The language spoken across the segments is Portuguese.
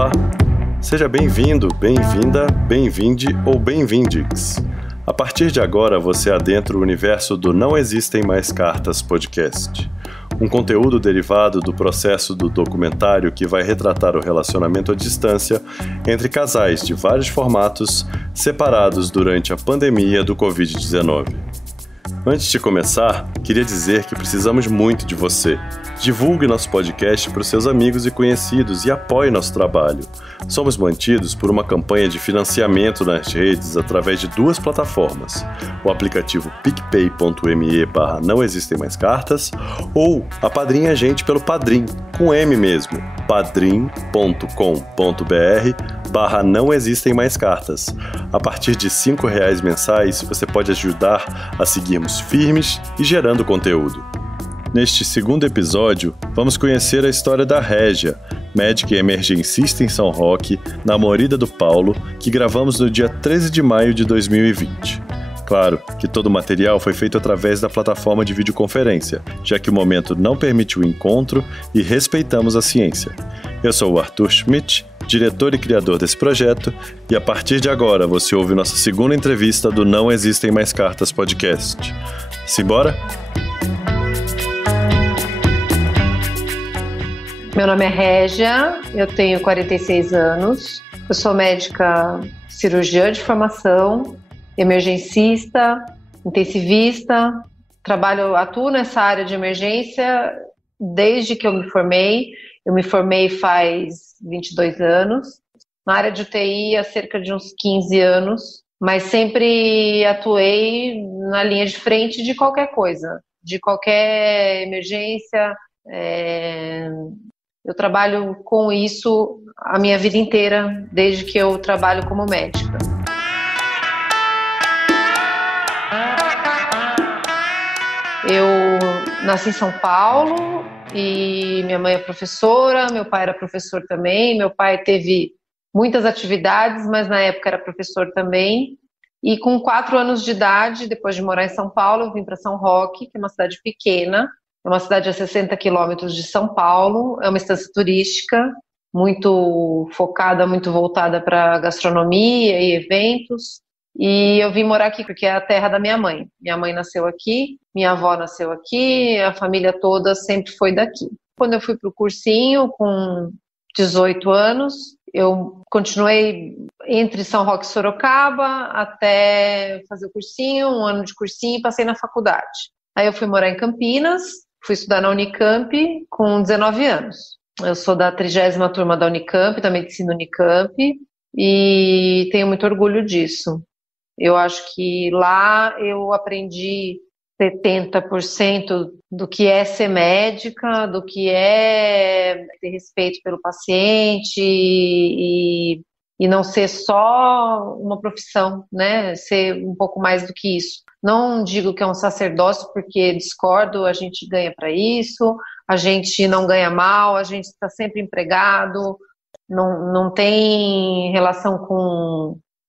Olá, seja bem-vindo, bem-vinda, bem-vinde ou bem-vindix. A partir de agora você adentra o universo do Não Existem Mais Cartas podcast. Um conteúdo derivado do processo do documentário que vai retratar o relacionamento à distância entre casais de vários formatos separados durante a pandemia do Covid-19. Antes de começar, queria dizer que precisamos muito de você. Divulgue nosso podcast para os seus amigos e conhecidos e apoie nosso trabalho. Somos mantidos por uma campanha de financiamento nas redes através de duas plataformas, o aplicativo picpay.me/não existem mais cartas ou apadrinhe a gente pelo Padrim, com M mesmo, padrim.com.br/não existem mais cartas. A partir de R$5 mensais, você pode ajudar a seguirmos firmes e gerando conteúdo. Neste segundo episódio, vamos conhecer a história da Régia, médica e emergencista em São Roque, namorada do Paulo, que gravamos no dia 13 de maio de 2020. Claro que todo o material foi feito através da plataforma de videoconferência, já que o momento não permite o encontro e respeitamos a ciência. Eu sou o Arthur Schmidt, diretor e criador desse projeto, e a partir de agora você ouve nossa segunda entrevista do Não Existem Mais Cartas podcast. Simbora? Meu nome é Régia, eu tenho 46 anos, eu sou médica cirurgiã de formação, emergencista, intensivista, atuo nessa área de emergência desde que eu me formei. Eu me formei faz 22 anos, na área de UTI há cerca de uns 15 anos, mas sempre atuei na linha de frente de qualquer coisa, de qualquer emergência. Eu trabalho com isso a minha vida inteira, desde que eu trabalho como médica. Eu nasci em São Paulo e minha mãe é professora, meu pai era professor também. Meu pai teve muitas atividades, mas na época era professor também. E com 4 anos de idade, depois de morar em São Paulo, eu vim para São Roque, que é uma cidade pequena. É uma cidade a 60 quilômetros de São Paulo, é uma estância turística, muito focada, muito voltada para gastronomia e eventos. E eu vim morar aqui porque é a terra da minha mãe. Minha mãe nasceu aqui, minha avó nasceu aqui, a família toda sempre foi daqui. Quando eu fui para o cursinho, com 18 anos, eu continuei entre São Roque e Sorocaba até fazer o cursinho, 1 ano de cursinho, e passei na faculdade. Aí eu fui morar em Campinas, fui estudar na Unicamp com 19 anos. Eu sou da 30ª turma da Unicamp, da Medicina Unicamp, e tenho muito orgulho disso. Eu acho que lá eu aprendi 70% do que é ser médica, do que é ter respeito pelo paciente e não ser só uma profissão, né? Ser um pouco mais do que isso. Não digo que é um sacerdócio, porque discordo, a gente ganha para isso, a gente não ganha mal, a gente está sempre empregado, não tem relação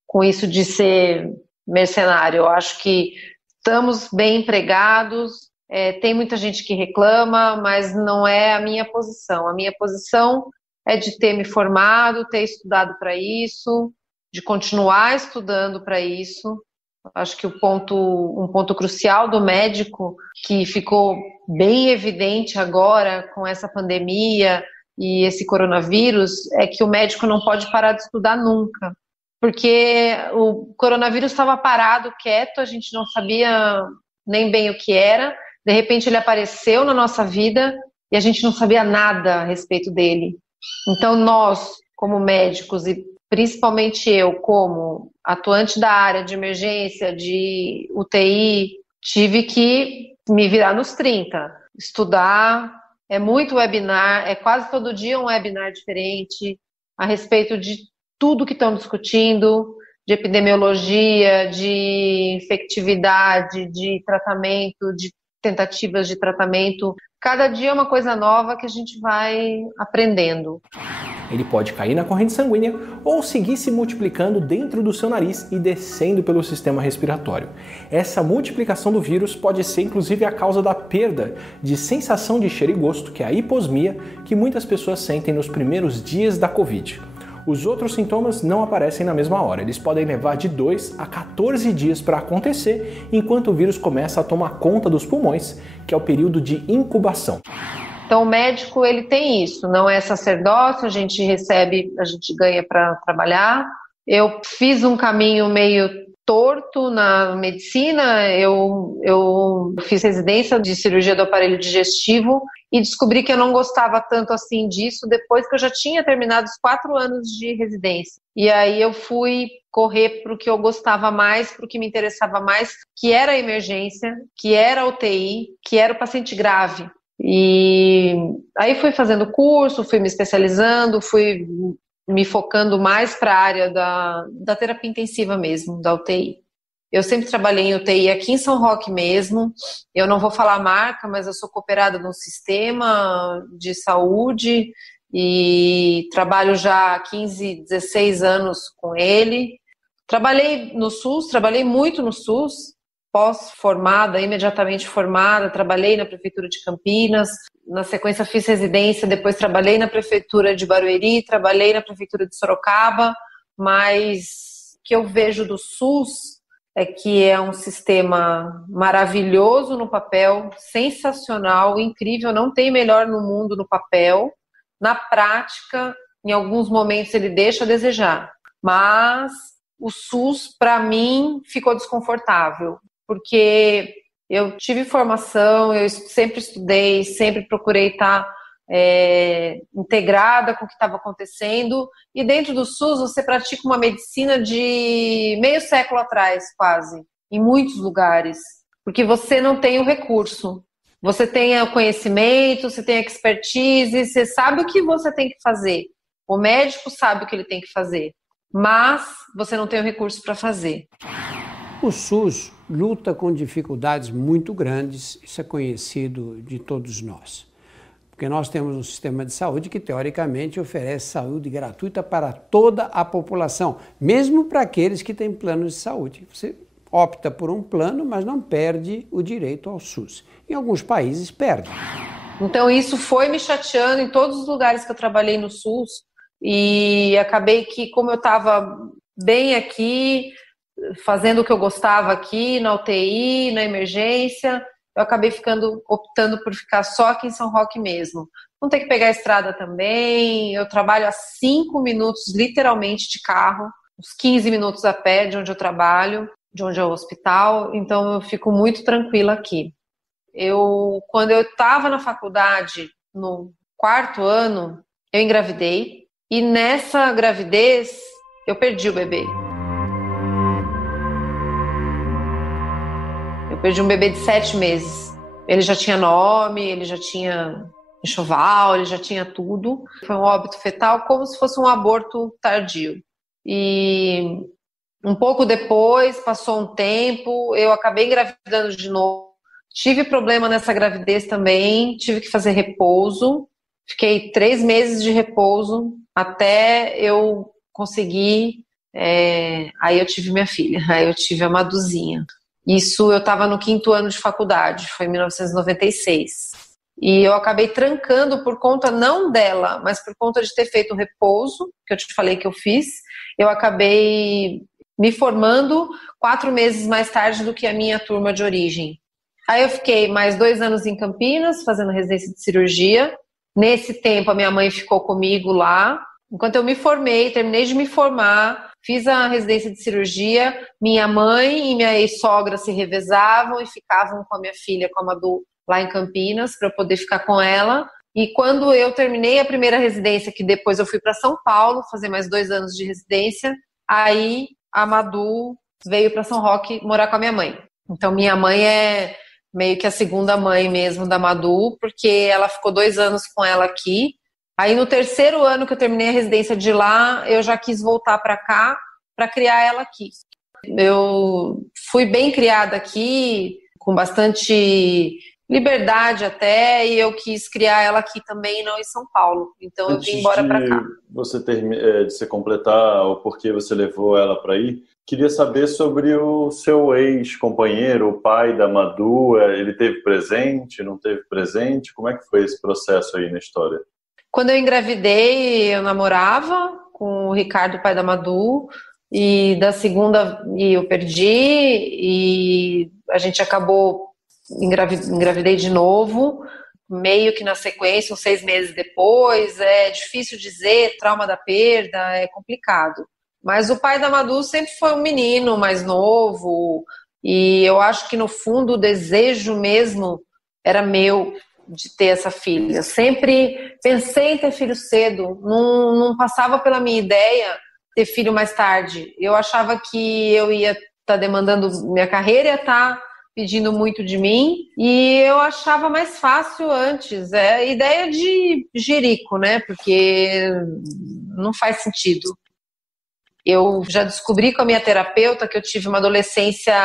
com isso de ser mercenário. Eu acho que estamos bem empregados, tem muita gente que reclama, mas não é a minha posição. A minha posição é de ter me formado, ter estudado para isso, de continuar estudando para isso. Acho que um ponto crucial do médico, que ficou bem evidente agora com essa pandemia e esse coronavírus, é que o médico não pode parar de estudar nunca. Porque o coronavírus estava parado, quieto, a gente não sabia nem bem o que era. De repente ele apareceu na nossa vida e a gente não sabia nada a respeito dele. Então nós, como médicos, e principalmente eu, como atuante da área de emergência, de UTI, tive que me virar nos 30, estudar, é muito webinar, é quase todo dia um webinar diferente, a respeito de tudo que estão discutindo, de epidemiologia, de infectividade, de tratamento, de tentativas de tratamento. Cada dia é uma coisa nova que a gente vai aprendendo. Ele pode cair na corrente sanguínea ou seguir se multiplicando dentro do seu nariz e descendo pelo sistema respiratório. Essa multiplicação do vírus pode ser inclusive a causa da perda de sensação de cheiro e gosto, que é a hiposmia, que muitas pessoas sentem nos primeiros dias da Covid. Os outros sintomas não aparecem na mesma hora, eles podem levar de 2 a 14 dias para acontecer, enquanto o vírus começa a tomar conta dos pulmões, que é o período de incubação. Então o médico ele tem isso, não é sacerdócio, a gente recebe, a gente ganha para trabalhar. Eu fiz um caminho meio torto na medicina, eu fiz residência de cirurgia do aparelho digestivo e descobri que eu não gostava tanto assim disso depois que eu já tinha terminado os 4 anos de residência. E aí eu fui correr para o que eu gostava mais, para o que me interessava mais, que era a emergência, que era a UTI, que era o paciente grave. E aí fui fazendo curso, fui me especializando, fui me focando mais para a área da terapia intensiva mesmo, da UTI. Eu sempre trabalhei em UTI aqui em São Roque mesmo. Eu não vou falar a marca, mas eu sou cooperada num sistema de saúde e trabalho já há 15, 16 anos com ele. Trabalhei no SUS, trabalhei muito no SUS, pós-formada, imediatamente formada, trabalhei na Prefeitura de Campinas, na sequência fiz residência, depois trabalhei na Prefeitura de Barueri, trabalhei na Prefeitura de Sorocaba, mas o que eu vejo do SUS é que é um sistema maravilhoso no papel, sensacional, incrível, não tem melhor no mundo no papel. Na prática, em alguns momentos ele deixa a desejar, mas o SUS, para mim, ficou desconfortável, porque eu tive formação, eu sempre estudei, sempre procurei estar integrada com o que estava acontecendo, e dentro do SUS você pratica uma medicina de meio século atrás, quase, em muitos lugares, porque você não tem o recurso, você tem o conhecimento, você tem a expertise, você sabe o que você tem que fazer, o médico sabe o que ele tem que fazer, mas você não tem o recurso para fazer. O SUS luta com dificuldades muito grandes, isso é conhecido de todos nós. Porque nós temos um sistema de saúde que, teoricamente, oferece saúde gratuita para toda a população, mesmo para aqueles que têm planos de saúde. Você opta por um plano, mas não perde o direito ao SUS. Em alguns países, perde. Então, isso foi me chateando em todos os lugares que eu trabalhei no SUS e acabei que, como eu estava bem aqui, fazendo o que eu gostava aqui, na UTI, na emergência, eu acabei optando por ficar só aqui em São Roque mesmo. Não ter que pegar a estrada também, eu trabalho a 5 minutos, literalmente, de carro, uns 15 minutos a pé de onde eu trabalho, de onde é o hospital, então eu fico muito tranquila aqui. Quando eu estava na faculdade, no 4º ano, eu engravidei, e nessa gravidez, eu perdi o bebê. Perdi um bebê de 7 meses. Ele já tinha nome, ele já tinha enxoval, ele já tinha tudo. Foi um óbito fetal, como se fosse um aborto tardio. E um pouco depois, passou um tempo, eu acabei engravidando de novo. Tive problema nessa gravidez também, tive que fazer repouso. Fiquei 3 meses de repouso até eu conseguir. Aí eu tive minha filha, aí eu tive a Maduzinha. Isso eu estava no 5º ano de faculdade, foi em 1996. E eu acabei trancando por conta não dela, mas por conta de ter feito o repouso, que eu te falei que eu fiz. Eu acabei me formando 4 meses mais tarde do que a minha turma de origem. Aí eu fiquei mais 2 anos em Campinas, fazendo residência de cirurgia. Nesse tempo a minha mãe ficou comigo lá. Enquanto eu me formei, terminei de me formar, fiz a residência de cirurgia, minha mãe e minha ex-sogra se revezavam e ficavam com a minha filha, com a Madu, lá em Campinas, para eu poder ficar com ela. E quando eu terminei a primeira residência, que depois eu fui para São Paulo, fazer mais 2 anos de residência, aí a Madu veio para São Roque morar com a minha mãe. Então minha mãe é meio que a segunda mãe mesmo da Madu, porque ela ficou 2 anos com ela aqui. Aí no 3º ano que eu terminei a residência de lá, eu já quis voltar para cá para criar ela aqui. Eu fui bem criada aqui, com bastante liberdade até, e eu quis criar ela aqui também, não em São Paulo. Então eu vim embora para cá. De você completar o porquê você levou ela para aí, queria saber sobre o seu ex-companheiro, o pai da Madu. Ele teve presente, não teve presente? Como é que foi esse processo aí na história? Quando eu engravidei, eu namorava, com o Ricardo, pai da Madu, e da segunda eu perdi, e a gente acabou, engravidei de novo, meio que na sequência, uns 6 meses depois. É difícil dizer, trauma da perda, é complicado. Mas o pai da Madu sempre foi um menino mais novo, e eu acho que no fundo o desejo mesmo era meu de ter essa filha. Sempre pensei em ter filho cedo, não passava pela minha ideia ter filho mais tarde. Eu achava que eu ia estar demandando minha carreira, ia estar pedindo muito de mim, e eu achava mais fácil antes. É ideia de jirico, né? Porque não faz sentido. Eu já descobri com a minha terapeuta que eu tive uma adolescência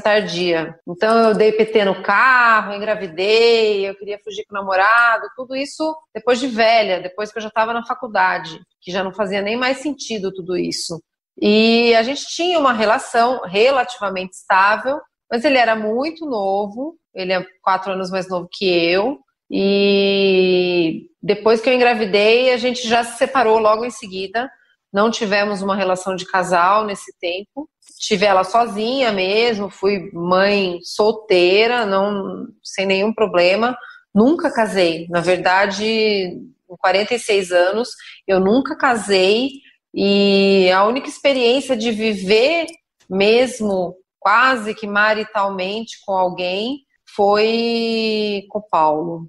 tardia. Então eu dei PT no carro, engravidei, eu queria fugir com o namorado, tudo isso depois de velha, depois que eu já estava na faculdade, que já não fazia nem mais sentido tudo isso. E a gente tinha uma relação relativamente estável, mas ele era muito novo, ele é 4 anos mais novo que eu, e depois que eu engravidei, a gente já se separou logo em seguida. Não tivemos uma relação de casal nesse tempo. Tive ela sozinha mesmo, fui mãe solteira, sem nenhum problema. Nunca casei. Na verdade, com 46 anos, eu nunca casei. E a única experiência de viver mesmo, quase que maritalmente, com alguém, foi com o Paulo.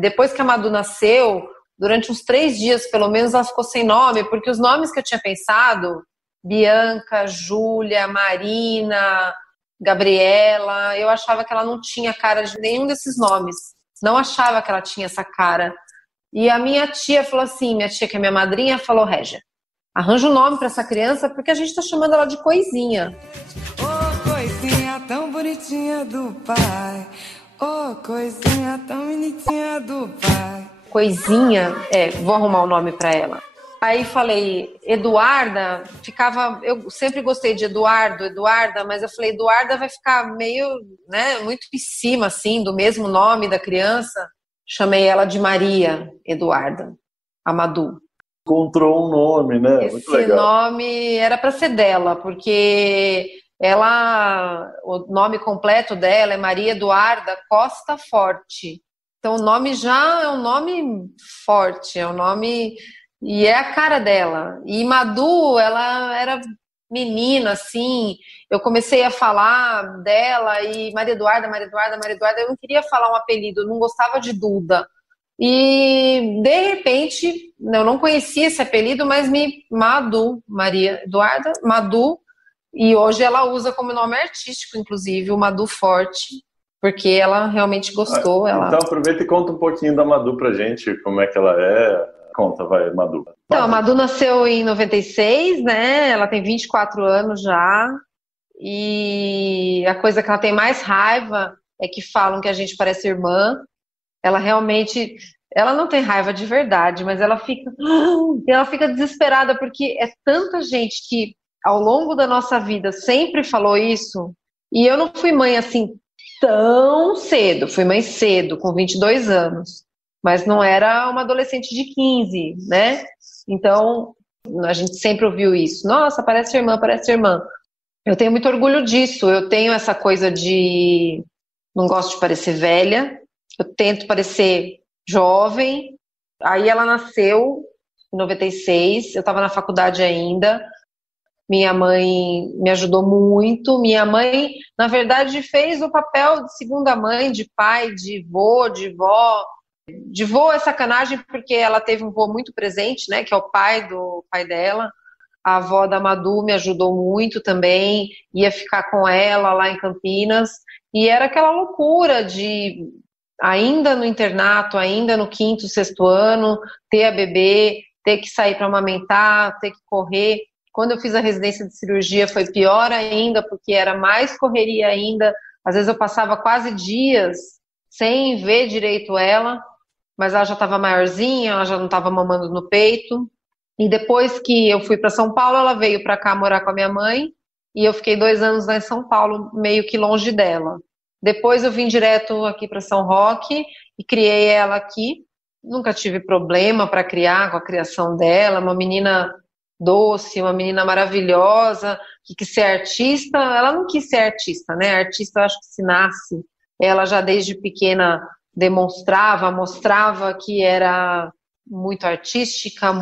Depois que a Madu nasceu, durante uns 3 dias, pelo menos, ela ficou sem nome, porque os nomes que eu tinha pensado, Bianca, Júlia, Marina, Gabriela, eu achava que ela não tinha cara de nenhum desses nomes. Não achava que ela tinha essa cara. E a minha tia falou assim, minha tia, que é minha madrinha, falou: Régia, arranja um nome para essa criança, porque a gente tá chamando ela de Coisinha. Oh, coisinha tão bonitinha do pai. Oh, coisinha tão bonitinha do pai. Coisinha, vou arrumar um nome para ela. Aí falei, Eduarda, eu sempre gostei de Eduarda, mas eu falei, Eduarda vai ficar meio, né, muito em cima, assim, do mesmo nome da criança. Chamei ela de Maria Eduarda, a Madu. Encontrou um nome, né? Esse muito legal. nome era para ser dela, porque o nome completo dela é Maria Eduarda Costa Forte. Então o nome já é um nome forte, é um nome, e é a cara dela. E Madu, ela era menina, assim, eu comecei a falar dela, e Maria Eduarda, eu não queria falar um apelido, eu não gostava de Duda. E, de repente, eu não conhecia esse apelido, mas Madu, Maria Eduarda, Madu, e hoje ela usa como nome artístico, inclusive, o Madu Forte, porque ela realmente gostou. Então aproveita e conta um pouquinho da Madu pra gente, como é que ela é. Conta, vai, Madu. Então, a Madu nasceu em 96, né? Ela tem 24 anos já, e a coisa que ela tem mais raiva é que falam que a gente parece irmã. Ela realmente, ela não tem raiva de verdade, mas ela fica desesperada, porque é tanta gente que ao longo da nossa vida sempre falou isso, e eu não fui mãe assim tão cedo, fui mãe cedo, com 22 anos, mas não era uma adolescente de 15, né? Então, a gente sempre ouviu isso, nossa, parece irmã, parece irmã. Eu tenho muito orgulho disso, eu tenho essa coisa de, não gosto de parecer velha, eu tento parecer jovem. Aí ela nasceu em 96, eu estava na faculdade ainda. Minha mãe me ajudou muito. Minha mãe, na verdade, fez o papel de segunda mãe, de pai, de vô, de vó. De vô é sacanagem, porque ela teve um vô muito presente, né, que é o pai do pai dela. A avó da Madu me ajudou muito também, ia ficar com ela lá em Campinas. E era aquela loucura de, ainda no internato, ainda no 5º, 6º ano, ter a bebê, ter que sair para amamentar, ter que correr. Quando eu fiz a residência de cirurgia foi pior ainda, porque era mais correria ainda. Às vezes eu passava quase dias sem ver direito ela, mas ela já estava maiorzinha, ela já não estava mamando no peito. E depois que eu fui para São Paulo, ela veio para cá morar com a minha mãe, e eu fiquei 2 anos lá em São Paulo, meio que longe dela. Depois eu vim direto aqui para São Roque e criei ela aqui. nunca tive problema para criar, com a criação dela, uma menina doce, uma menina maravilhosa, que quis ser artista. Ela não quis ser artista, né? Artista eu acho que se nasce. Ela já desde pequena mostrava que era muito artística,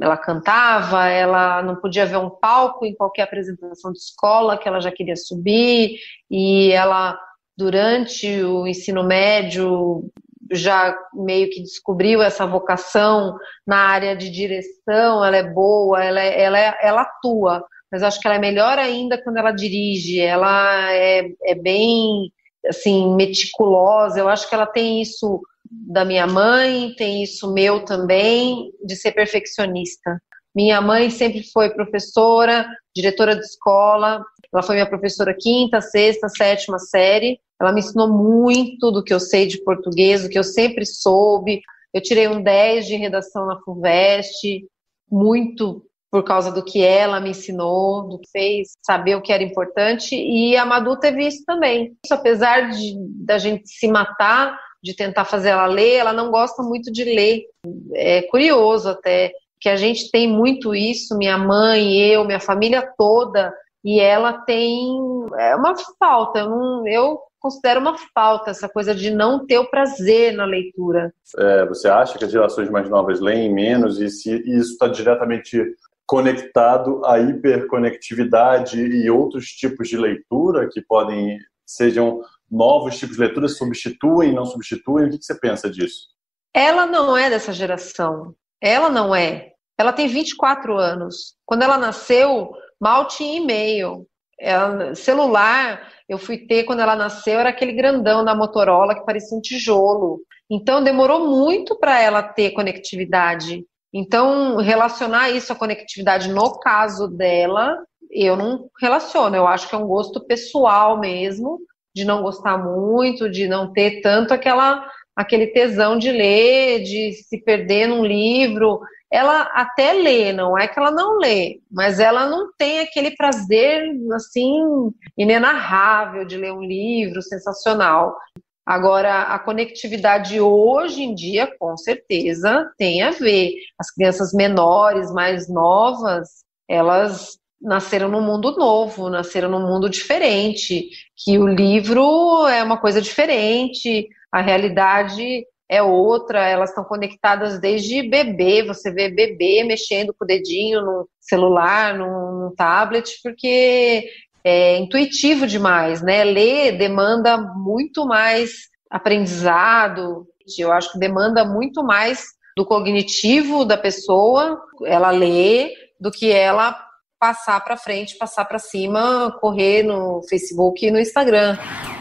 ela cantava, ela não podia ver um palco em qualquer apresentação de escola que ela já queria subir, e ela, durante o ensino médio, já meio que descobriu essa vocação na área de direção. Ela é boa, ela atua, mas acho que ela é melhor ainda quando ela dirige. Ela é bem, assim, meticulosa. Eu acho que ela tem isso da minha mãe, tem isso meu também, de ser perfeccionista. Minha mãe sempre foi professora, diretora de escola. Ela foi minha professora quinta, sexta, sétima série. Ela me ensinou muito do que eu sei de português, do que eu sempre soube. Eu tirei um 10 de redação na FUVEST, muito por causa do que ela me ensinou, do que fez saber o que era importante. E a Madu teve isso também. Isso, apesar da gente se matar, de tentar fazer ela ler, ela não gosta muito de ler. É curioso até, que a gente tem muito isso, minha mãe, eu, minha família toda, e ela tem uma falta. Eu considero uma falta essa coisa de não ter o prazer na leitura. Você acha que as gerações mais novas leem menos, e se isso está diretamente conectado à hiperconectividade e outros tipos de leitura que sejam novos tipos de leitura, substituem, não substituem? O que você pensa disso? Ela não é dessa geração. Ela não é. Ela tem 24 anos. Quando ela nasceu, mal tinha e-mail. Celular, eu fui ter quando ela nasceu, era aquele grandão da Motorola que parecia um tijolo. Então, demorou muito para ela ter conectividade. Então, relacionar isso à conectividade no caso dela, eu não relaciono. Eu acho que é um gosto pessoal mesmo, de não gostar muito, de não ter tanto aquele tesão de ler, de se perder num livro. Ela até lê, não é que ela não lê, mas ela não tem aquele prazer, assim, inenarrável de ler um livro sensacional. Agora, a conectividade hoje em dia, com certeza, tem a ver. As crianças menores, mais novas, elas nasceram num mundo novo, nasceram num mundo diferente, que o livro é uma coisa diferente, a realidade é outra, elas estão conectadas desde bebê. Você vê bebê mexendo com o dedinho no celular, no tablet, porque é intuitivo demais, né? Ler demanda muito mais aprendizado, eu acho que demanda muito mais do cognitivo da pessoa, ela lê, do que ela passar para frente, passar para cima, correr no Facebook e no Instagram.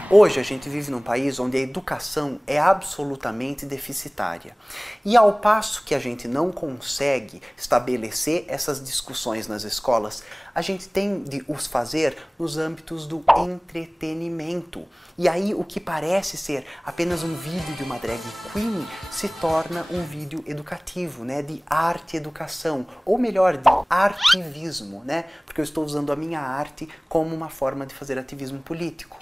Hoje a gente vive num país onde a educação é absolutamente deficitária. E ao passo que a gente não consegue estabelecer essas discussões nas escolas, a gente tem de os fazer nos âmbitos do entretenimento. E aí o que parece ser apenas um vídeo de uma drag queen se torna um vídeo educativo, né? De arte-educação, ou melhor, de artivismo, né? Porque eu estou usando a minha arte como uma forma de fazer ativismo político.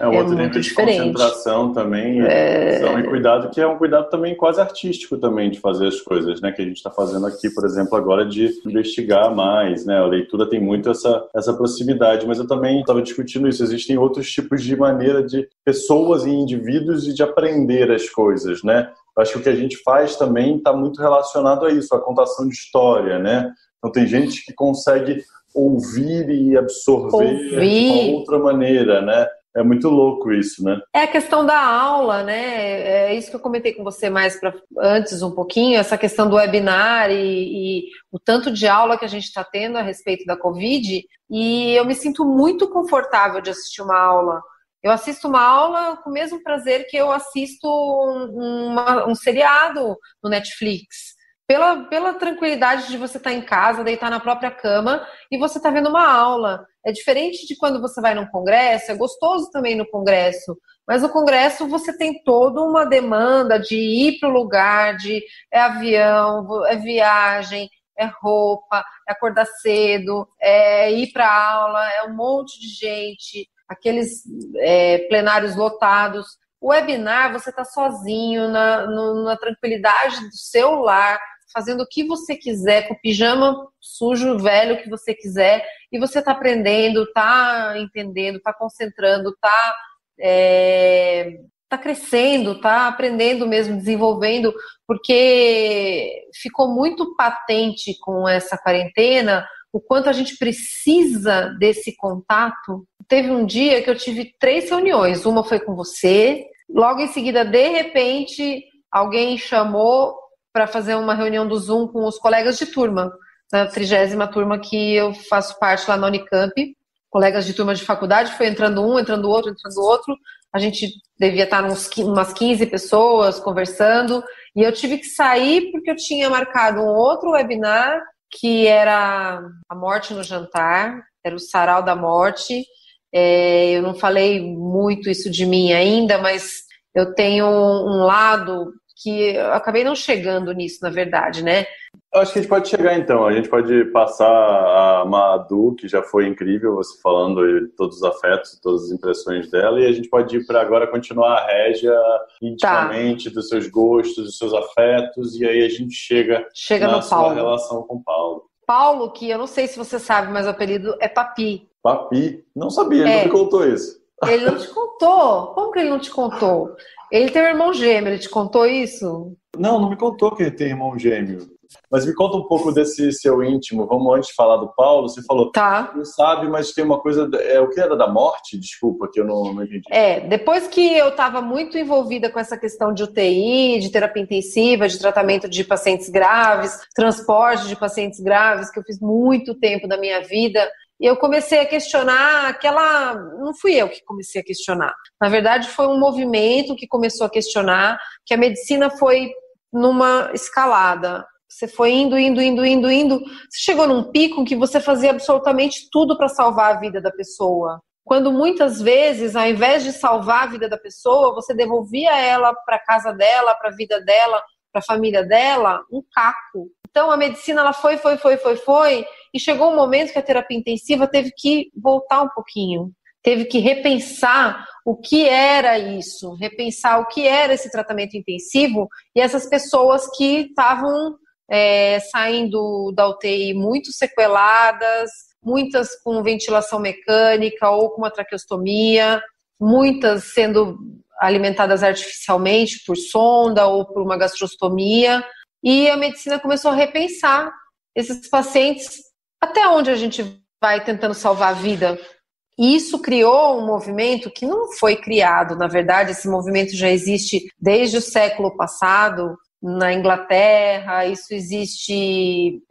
Outro nível de concentração também, e cuidado, que é um cuidado também quase artístico também de fazer as coisas, né? Que a gente está fazendo aqui, por exemplo, agora de investigar mais, né? A leitura tem muito essa proximidade, mas eu também estava discutindo isso. Existem outros tipos de maneira de pessoas e indivíduos e de aprender as coisas, né? Eu acho que o que a gente faz também está muito relacionado a isso, a contação de história, né? Então tem gente que consegue ouvir e absorver de uma outra maneira, né? É muito louco isso, né? É a questão da aula, né? É isso que eu comentei com você mais antes um pouquinho, essa questão do webinar e o tanto de aula que a gente está tendo a respeito da Covid, e eu me sinto muito confortável de assistir uma aula. Eu assisto uma aula com o mesmo prazer que eu assisto um seriado no Netflix. Pela tranquilidade de você estar em casa, deitar na própria cama e você estar vendo uma aula. É diferente de quando você vai num congresso, é gostoso também no congresso, mas no congresso você tem toda uma demanda de ir para o lugar, é avião, é viagem, é roupa, é acordar cedo, é ir para a aula, é um monte de gente, aqueles plenários lotados. O webinar, você está sozinho, na tranquilidade do seu lar, fazendo o que você quiser, com o pijama sujo, velho que você quiser, e você está aprendendo, está entendendo, está concentrando, está crescendo, está aprendendo mesmo, desenvolvendo, porque ficou muito patente com essa quarentena o quanto a gente precisa desse contato. Teve um dia que eu tive 3 reuniões, uma foi com você, logo em seguida, de repente, alguém chamou para fazer uma reunião do Zoom com os colegas de turma, na 30ª turma que eu faço parte lá na Unicamp, colegas de turma de faculdade, foi entrando um, entrando outro, a gente devia estar umas 15 pessoas conversando, e eu tive que sair porque eu tinha marcado um outro webinar, que era a morte no jantar, era o sarau da morte. Eu não falei muito isso de mim ainda, mas eu tenho um lado que eu acabei não chegando nisso, na verdade, né? Acho que a gente pode chegar então, a gente pode passar a Madu, que já foi incrível, você falando de todos os afetos, todas as impressões dela, e a gente pode ir para agora continuar a Régia intimamente, dos seus gostos, dos seus afetos, e aí a gente chega na no sua Paulo. relação com o Paulo. Paulo, que eu não sei se você sabe, mas o apelido é Papi. Papi? Não sabia, ele não me contou isso. Ele não te contou? Como que ele não te contou? Ele tem um irmão gêmeo, ele te contou isso? Não me contou que ele tem irmão gêmeo. Mas me conta um pouco desse seu íntimo. Vamos antes de falar do Paulo. Você falou, não sabe, mas tem uma coisa... o que era da morte? Desculpa, que eu não entendi. Depois que eu estava muito envolvida com essa questão de UTI, de terapia intensiva, de tratamento de pacientes graves, transporte de pacientes graves, que eu fiz muito tempo da minha vida, e eu comecei a questionar não fui eu que comecei a questionar. Na verdade, foi um movimento que começou a questionar, que a medicina foi numa escalada. Você foi indo. Você chegou num pico que você fazia absolutamente tudo para salvar a vida da pessoa. Quando muitas vezes, ao invés de salvar a vida da pessoa, você devolvia ela para a casa dela, para a vida dela, para a família dela, um caco. Então a medicina ela foi, e chegou um momento que a terapia intensiva teve que voltar um pouquinho. Teve que repensar o que era isso, repensar o que era esse tratamento intensivo e essas pessoas que estavam saindo da UTI muito sequeladas, muitas com ventilação mecânica ou com uma traqueostomia, muitas sendo alimentadas artificialmente por sonda ou por uma gastrostomia. E a medicina começou a repensar esses pacientes, até onde a gente vai tentando salvar a vida. E isso criou um movimento que não foi criado, na verdade, esse movimento já existe desde o século passado, na Inglaterra, isso existe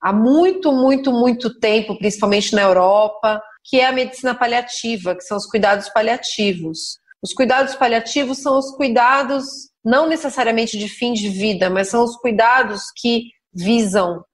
há muito tempo, principalmente na Europa, que é a medicina paliativa, que são os cuidados paliativos. Os cuidados paliativos são os cuidados, não necessariamente de fim de vida, mas são os cuidados que visam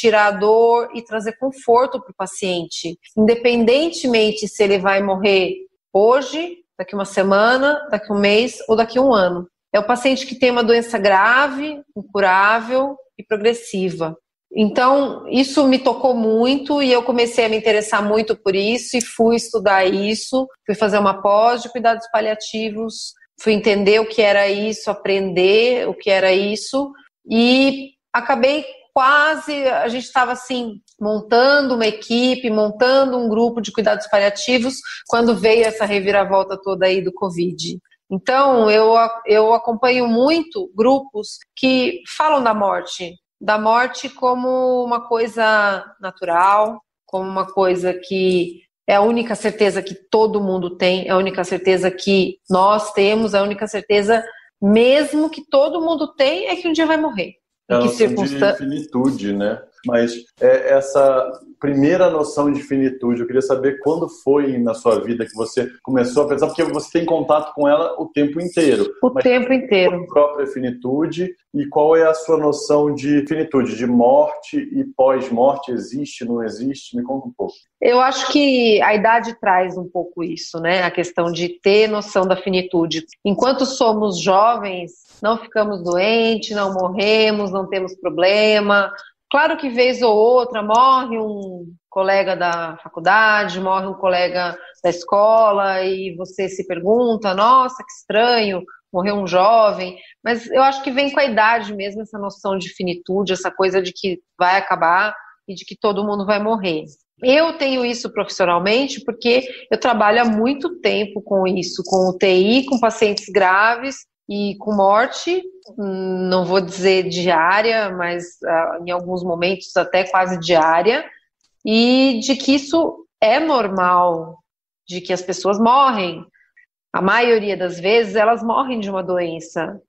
tirar a dor e trazer conforto para o paciente, independentemente se ele vai morrer hoje, daqui uma semana, daqui um mês ou daqui um ano. É o paciente que tem uma doença grave, incurável e progressiva. Então, isso me tocou muito e eu comecei a me interessar muito por isso e fui estudar isso, fui fazer uma pós de cuidados paliativos, fui entender o que era isso, aprender o que era isso e acabei a gente estava assim, montando uma equipe, montando um grupo de cuidados paliativos, quando veio essa reviravolta toda aí do Covid. Então, eu acompanho muito grupos que falam da morte como uma coisa natural, como uma coisa que é a única certeza que todo mundo tem, é a única certeza que nós temos, é a única certeza mesmo que todo mundo tem é que um dia vai morrer. É a noção de finitude, né? Mas essa primeira noção de finitude, eu queria saber quando foi na sua vida que você começou a pensar, porque você tem contato com ela o tempo inteiro. Tempo inteiro. A própria finitude e qual é a sua noção de finitude, de morte e pós-morte? Existe, não existe? Me conta um pouco. Eu acho que a idade traz um pouco isso, né? A questão de ter noção da finitude. Enquanto somos jovens, não ficamos doentes, não morremos, não temos problema. Claro que vez ou outra morre um colega da faculdade, morre um colega da escola e você se pergunta, nossa, que estranho, morreu um jovem. Mas eu acho que vem com a idade mesmo essa noção de finitude, essa coisa de que vai acabar e de que todo mundo vai morrer. Eu tenho isso profissionalmente porque eu trabalho há muito tempo com isso, com UTI, com pacientes graves e com morte, não vou dizer diária, mas em alguns momentos até quase diária, e de que isso é normal, de que as pessoas morrem. A maioria das vezes elas morrem de uma doença.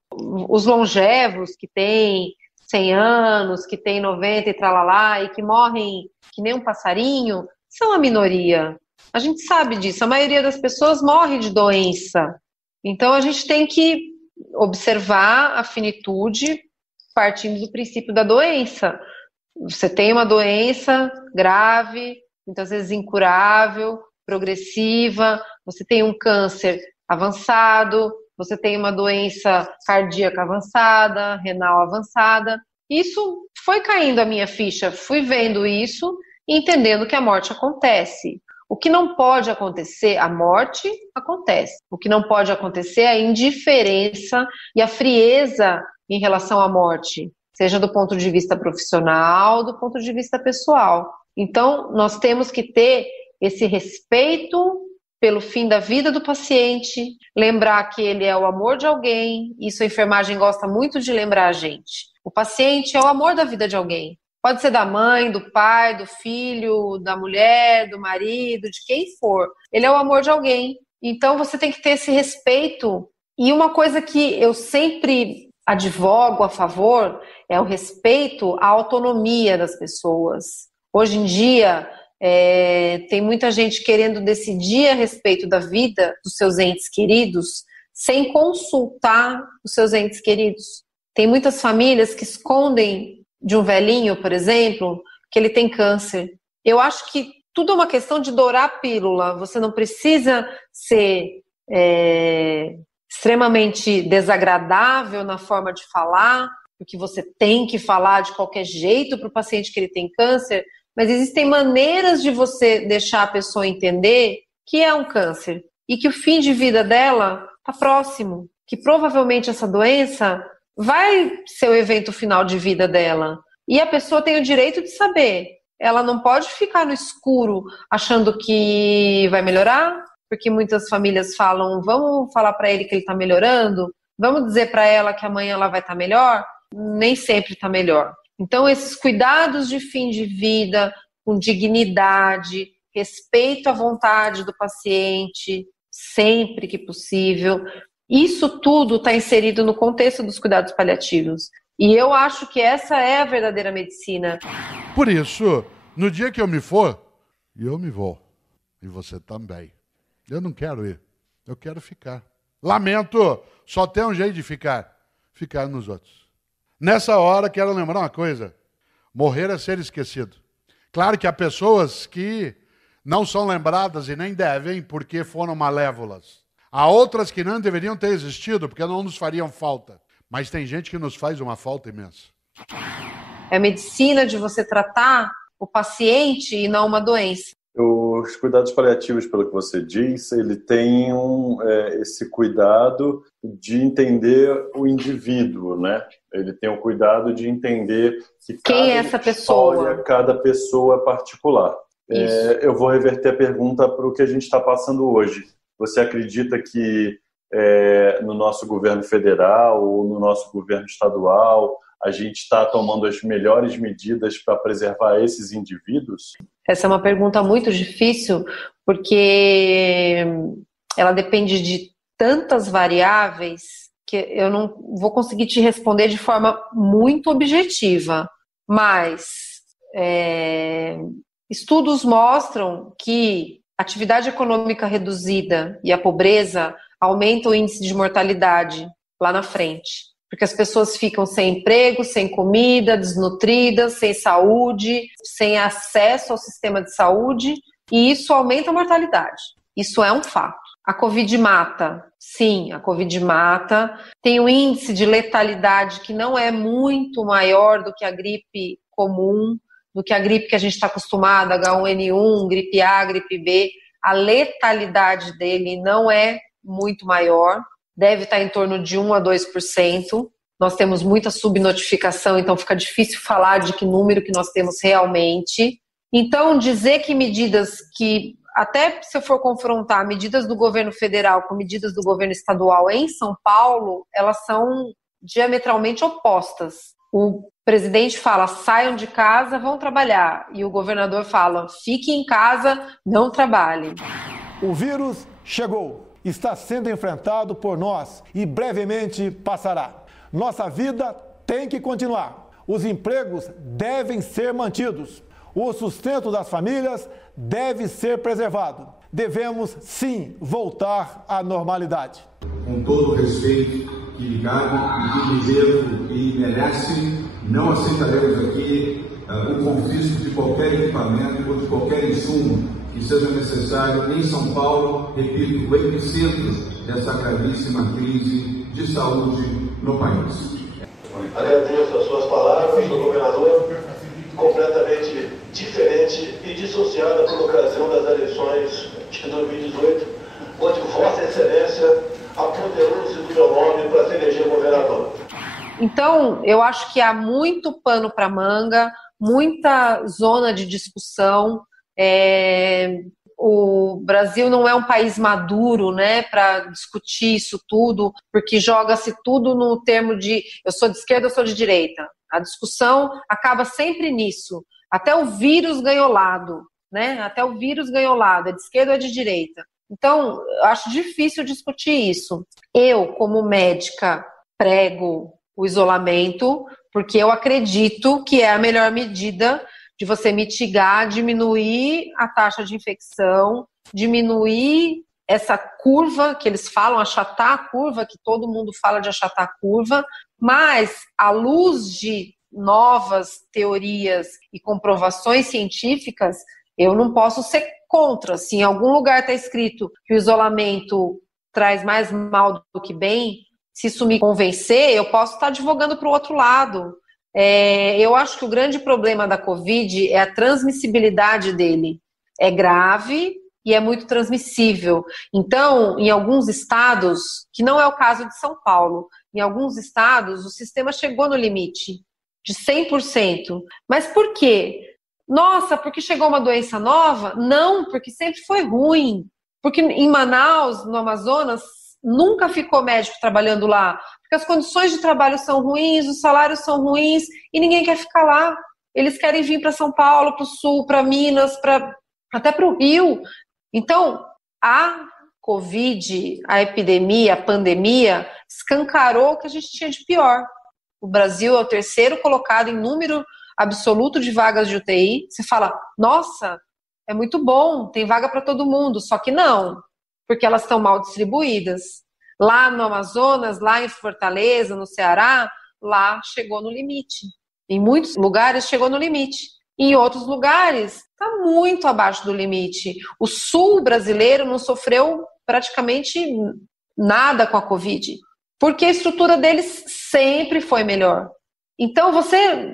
Os longevos que têm 100 anos, que têm 90 e tralalá, e que morrem que nem um passarinho, são a minoria. A gente sabe disso, a maioria das pessoas morre de doença. Então a gente tem que observar a finitude partindo do princípio da doença. Você tem uma doença grave, muitas vezes incurável, progressiva, você tem um câncer avançado, você tem uma doença cardíaca avançada, renal avançada. Isso foi caindo a minha ficha, fui vendo isso e entendendo que a morte acontece. O que não pode acontecer, a morte acontece. O que não pode acontecer é a indiferença e a frieza em relação à morte, seja do ponto de vista profissional, do ponto de vista pessoal. Então, nós temos que ter esse respeito pelo fim da vida do paciente, lembrar que ele é o amor de alguém, isso a enfermagem gosta muito de lembrar a gente. O paciente é o amor da vida de alguém. Pode ser da mãe, do pai, do filho, da mulher, do marido, de quem for. Ele é o amor de alguém. Então você tem que ter esse respeito. E uma coisa que eu sempre advogo a favor é o respeito à autonomia das pessoas. Hoje em dia, tem muita gente querendo decidir a respeito da vida dos seus entes queridos sem consultar os seus entes queridos. Tem muitas famílias que escondem de um velhinho, por exemplo, que ele tem câncer. Eu acho que tudo é uma questão de dourar a pílula. Você não precisa ser extremamente desagradável na forma de falar, porque você tem que falar de qualquer jeito para o paciente que ele tem câncer, mas existem maneiras de você deixar a pessoa entender que é um câncer e que o fim de vida dela está próximo, que provavelmente essa doença vai ser o evento final de vida dela. E a pessoa tem o direito de saber. Ela não pode ficar no escuro achando que vai melhorar, porque muitas famílias falam, vamos falar para ele que ele está melhorando, vamos dizer para ela que amanhã ela vai estar melhor. Nem sempre está melhor. Então, esses cuidados de fim de vida, com dignidade, respeito à vontade do paciente, sempre que possível, isso tudo está inserido no contexto dos cuidados paliativos. E eu acho que essa é a verdadeira medicina. Por isso, no dia que eu me for, eu me vou. E você também. Eu não quero ir. Eu quero ficar. Lamento, só tem um jeito de ficar. Ficar nos outros. Nessa hora, quero lembrar uma coisa. Morrer é ser esquecido. Claro que há pessoas que não são lembradas e nem devem porque foram malévolas. Há outras que não deveriam ter existido porque não nos fariam falta. Mas tem gente que nos faz uma falta imensa. É a medicina de você tratar o paciente e não uma doença. Os cuidados paliativos, pelo que você diz, ele tem esse cuidado de entender o indivíduo, né? Ele tem o cuidado de entender que quem é essa pessoa, cada pessoa é particular. Eu vou reverter a pergunta para o que a gente está passando hoje. Você acredita que no nosso governo federal ou no nosso governo estadual a gente está tomando as melhores medidas para preservar esses indivíduos? Essa é uma pergunta muito difícil, porque ela depende de tantas variáveis que eu não vou conseguir te responder de forma muito objetiva. Mas estudos mostram que a atividade econômica reduzida e a pobreza aumentam o índice de mortalidade lá na frente. Porque as pessoas ficam sem emprego, sem comida, desnutridas, sem saúde, sem acesso ao sistema de saúde, e isso aumenta a mortalidade. Isso é um fato. A Covid mata. Sim, a Covid mata. Tem um índice de letalidade que não é muito maior do que a gripe comum, do que a gripe que a gente está acostumado, H1N1, gripe A, gripe B. A letalidade dele não é muito maior, deve estar em torno de 1 a 2%. Nós temos muita subnotificação, então fica difícil falar de que número que nós temos realmente. Então, dizer que medidas que, até se eu for confrontar medidas do governo federal com medidas do governo estadual em São Paulo, elas são diametralmente opostas. O presidente fala, saiam de casa, vão trabalhar. E o governador fala, fiquem em casa, não trabalhem. O vírus chegou, está sendo enfrentado por nós e brevemente passará. Nossa vida tem que continuar. Os empregos devem ser mantidos. O sustento das famílias deve ser preservado. Devemos, sim, voltar à normalidade. Com todo o respeito que lhe cabe e que lhe devo e merece, não aceitaremos aqui o confisco de qualquer equipamento ou de qualquer insumo que seja necessário em São Paulo, repito, o epicentro dessa gravíssima crise de saúde no país. Agradeço as suas palavras, do governador, completamente diferente e dissociada por ocasião das eleições de 2018, onde Vossa Excelência apoderou-se do meu nome para se eleger governador. Então, eu acho que há muito pano para manga, muita zona de discussão. O Brasil não é um país maduro, né, para discutir isso tudo, porque joga-se tudo no termo de eu sou de esquerda, eu sou de direita. A discussão acaba sempre nisso. Até o vírus ganhou lado, né? Até o vírus ganhou lado, é de esquerda ou é de direita. Então, eu acho difícil discutir isso. Eu, como médica, prego o isolamento, porque eu acredito que é a melhor medida de você mitigar, diminuir a taxa de infecção, diminuir essa curva que eles falam, achatar a curva, que todo mundo fala de achatar a curva, mas à luz de novas teorias e comprovações científicas, eu não posso ser contra. Se em algum lugar está escrito que o isolamento traz mais mal do que bem, se isso me convencer, eu posso estar advogando para o outro lado. Eu acho que o grande problema da Covid é a transmissibilidade dele. É grave e é muito transmissível. Então, em alguns estados, que não é o caso de São Paulo, em alguns estados o sistema chegou no limite de 100%. Mas por quê? Nossa, porque chegou uma doença nova? Não, porque sempre foi ruim. Porque em Manaus, no Amazonas, nunca ficou médico trabalhando lá. Porque as condições de trabalho são ruins, os salários são ruins e ninguém quer ficar lá. Eles querem vir para São Paulo, para o Sul, para Minas, até para o Rio. Então, a Covid, a epidemia, a pandemia, escancarou o que a gente tinha de pior. O Brasil é o terceiro colocado em número absoluto de vagas de UTI. Você fala, nossa, é muito bom, tem vaga para todo mundo. Só que não, porque elas estão mal distribuídas. Lá no Amazonas, lá em Fortaleza, no Ceará, lá chegou no limite. Em muitos lugares chegou no limite. Em outros lugares está muito abaixo do limite. O sul brasileiro não sofreu praticamente nada com a Covid, porque a estrutura deles sempre foi melhor. Então, você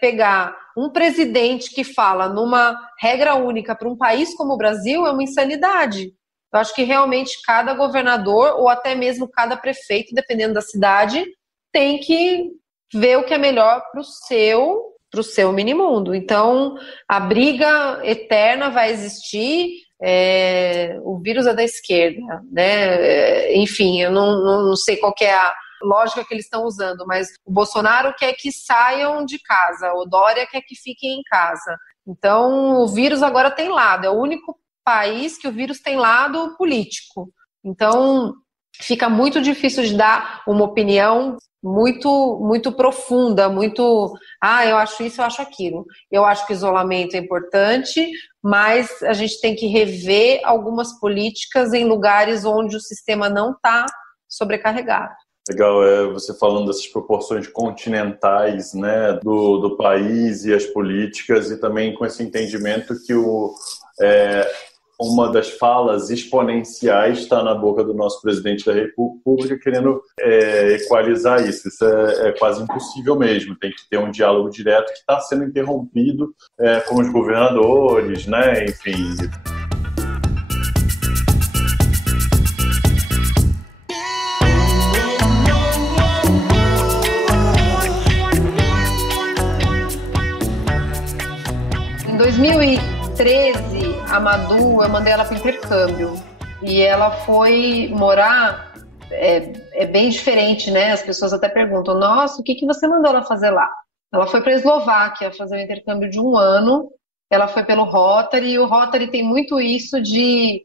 pegar um presidente que fala numa regra única para um país como o Brasil é uma insanidade. Eu acho que realmente cada governador ou até mesmo cada prefeito, dependendo da cidade, tem que ver o que é melhor para o seu mini-mundo. Então, a briga eterna vai existir. O vírus é da esquerda, né? Enfim, eu não sei qual que é a lógica que eles estão usando, mas o Bolsonaro quer que saiam de casa, o Dória quer que fiquem em casa. Então, o vírus agora tem lado, é o único país que o vírus tem lado político. Então, fica muito difícil de dar uma opinião muito profunda, eu acho isso, eu acho aquilo. Eu acho que o isolamento é importante, mas a gente tem que rever algumas políticas em lugares onde o sistema não está sobrecarregado. Legal, você falando dessas proporções continentais, né, do país e as políticas, e também com esse entendimento que uma das falas exponenciais está na boca do nosso presidente da República querendo equalizar isso. Isso é quase impossível mesmo. Tem que ter um diálogo direto que está sendo interrompido com os governadores, né? Enfim. Em 2013, a Madu, eu mandei ela para o intercâmbio e ela foi morar, é bem diferente, né? As pessoas até perguntam, nossa, o que você mandou ela fazer lá? Ela foi para a Eslováquia fazer um intercâmbio de 1 ano, ela foi pelo Rotary, e o Rotary tem muito isso de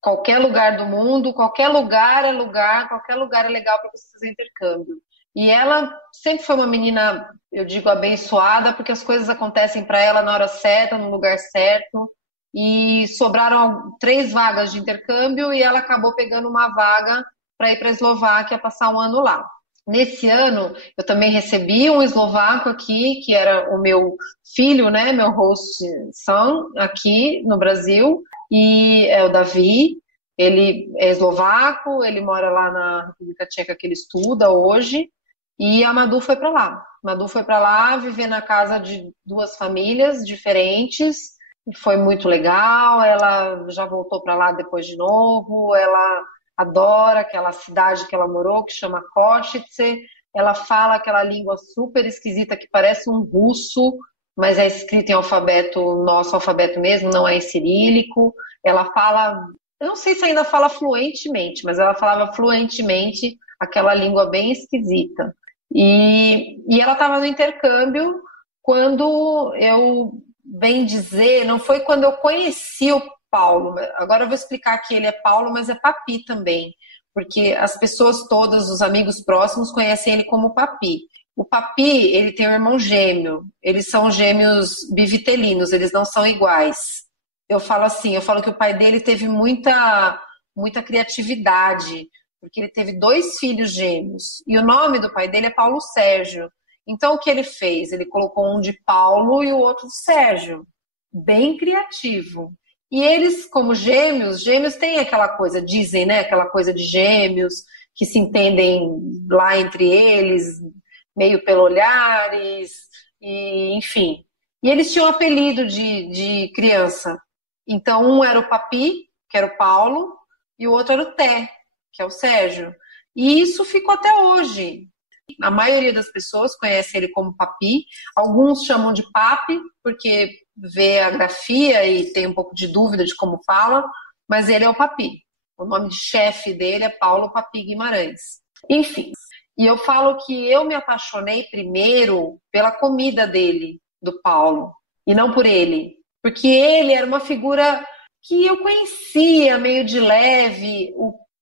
qualquer lugar do mundo, qualquer lugar é lugar, qualquer lugar é legal para você fazer intercâmbio. E ela sempre foi uma menina, eu digo, abençoada, porque as coisas acontecem para ela na hora certa, no lugar certo. E sobraram 3 vagas de intercâmbio e ela acabou pegando uma vaga para ir para a Eslováquia passar 1 ano lá. Nesse ano, eu também recebi um eslovaco aqui, que era o meu filho, né, meu host son aqui no Brasil, e é o Davi. Ele é eslovaco, ele mora lá na República Tcheca, que ele estuda hoje, e a Madu foi para lá. Madu foi para lá viver na casa de 2 famílias diferentes. Foi muito legal, ela já voltou para lá depois de novo, ela adora aquela cidade que ela morou, que chama Košice. Ela fala aquela língua super esquisita que parece um russo, mas é escrito em alfabeto, nosso alfabeto mesmo, não é em cirílico. Ela fala, eu não sei se ainda fala fluentemente, mas ela falava fluentemente aquela língua bem esquisita. E ela estava no intercâmbio quando eu, bem dizer, não foi quando eu conheci o Paulo. Agora eu vou explicar que ele é Paulo, mas é Papi também, porque as pessoas todas, os amigos próximos, conhecem ele como Papi. O Papi, ele tem um irmão gêmeo, eles são gêmeos bivitelinos, eles não são iguais. Eu falo que o pai dele teve muita criatividade, porque ele teve 2 filhos gêmeos, e o nome do pai dele é Paulo Sérgio. Então, o que ele fez? Ele colocou um de Paulo e o outro de Sérgio. Bem criativo. E eles, como gêmeos têm aquela coisa, dizem, né? Aquela coisa de gêmeos, que se entendem lá entre eles, meio pelo olhares, e, enfim. E eles tinham um apelido de criança. Então, um era o Papi, que era o Paulo, e o outro era o Té, que é o Sérgio. E isso ficou até hoje. A maioria das pessoas conhece ele como Papi. Alguns chamam de Papi, porque vê a grafia e tem um pouco de dúvida de como fala, mas ele é o Papi. O nome de chefe dele é Paulo Papi Guimarães. Enfim, e eu falo que eu me apaixonei primeiro pela comida dele, do Paulo, e não por ele. Porque ele era uma figura que eu conhecia meio de leve.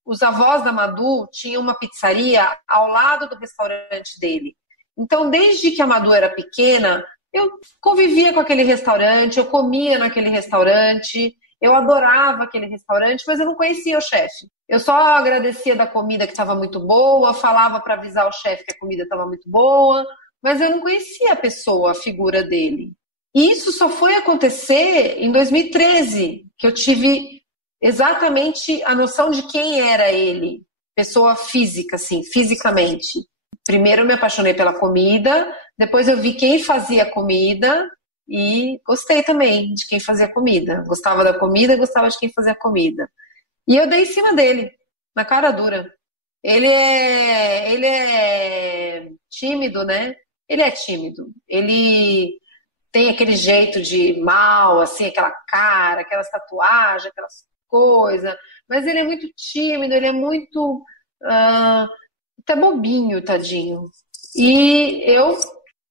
Os avós da Madu tinham uma pizzaria ao lado do restaurante dele. Então, desde que a Madu era pequena, eu convivia com aquele restaurante, eu comia naquele restaurante, eu adorava aquele restaurante, mas eu não conhecia o chefe. Eu só agradecia da comida que estava muito boa, falava para avisar o chefe que a comida estava muito boa, mas eu não conhecia a pessoa, a figura dele. E isso só foi acontecer em 2013, que eu tive exatamente a noção de quem era ele, pessoa física, assim, fisicamente. Primeiro eu me apaixonei pela comida, depois eu vi quem fazia comida e gostei também de quem fazia comida. Gostava da comida, gostava de quem fazia comida. E eu dei em cima dele, na cara dura. Ele é tímido, né? Ele é tímido. Ele tem aquele jeito de mal, assim, aquela cara, aquelas tatuagens, aquelas coisa, mas ele é muito tímido, ele é muito até bobinho, tadinho. E eu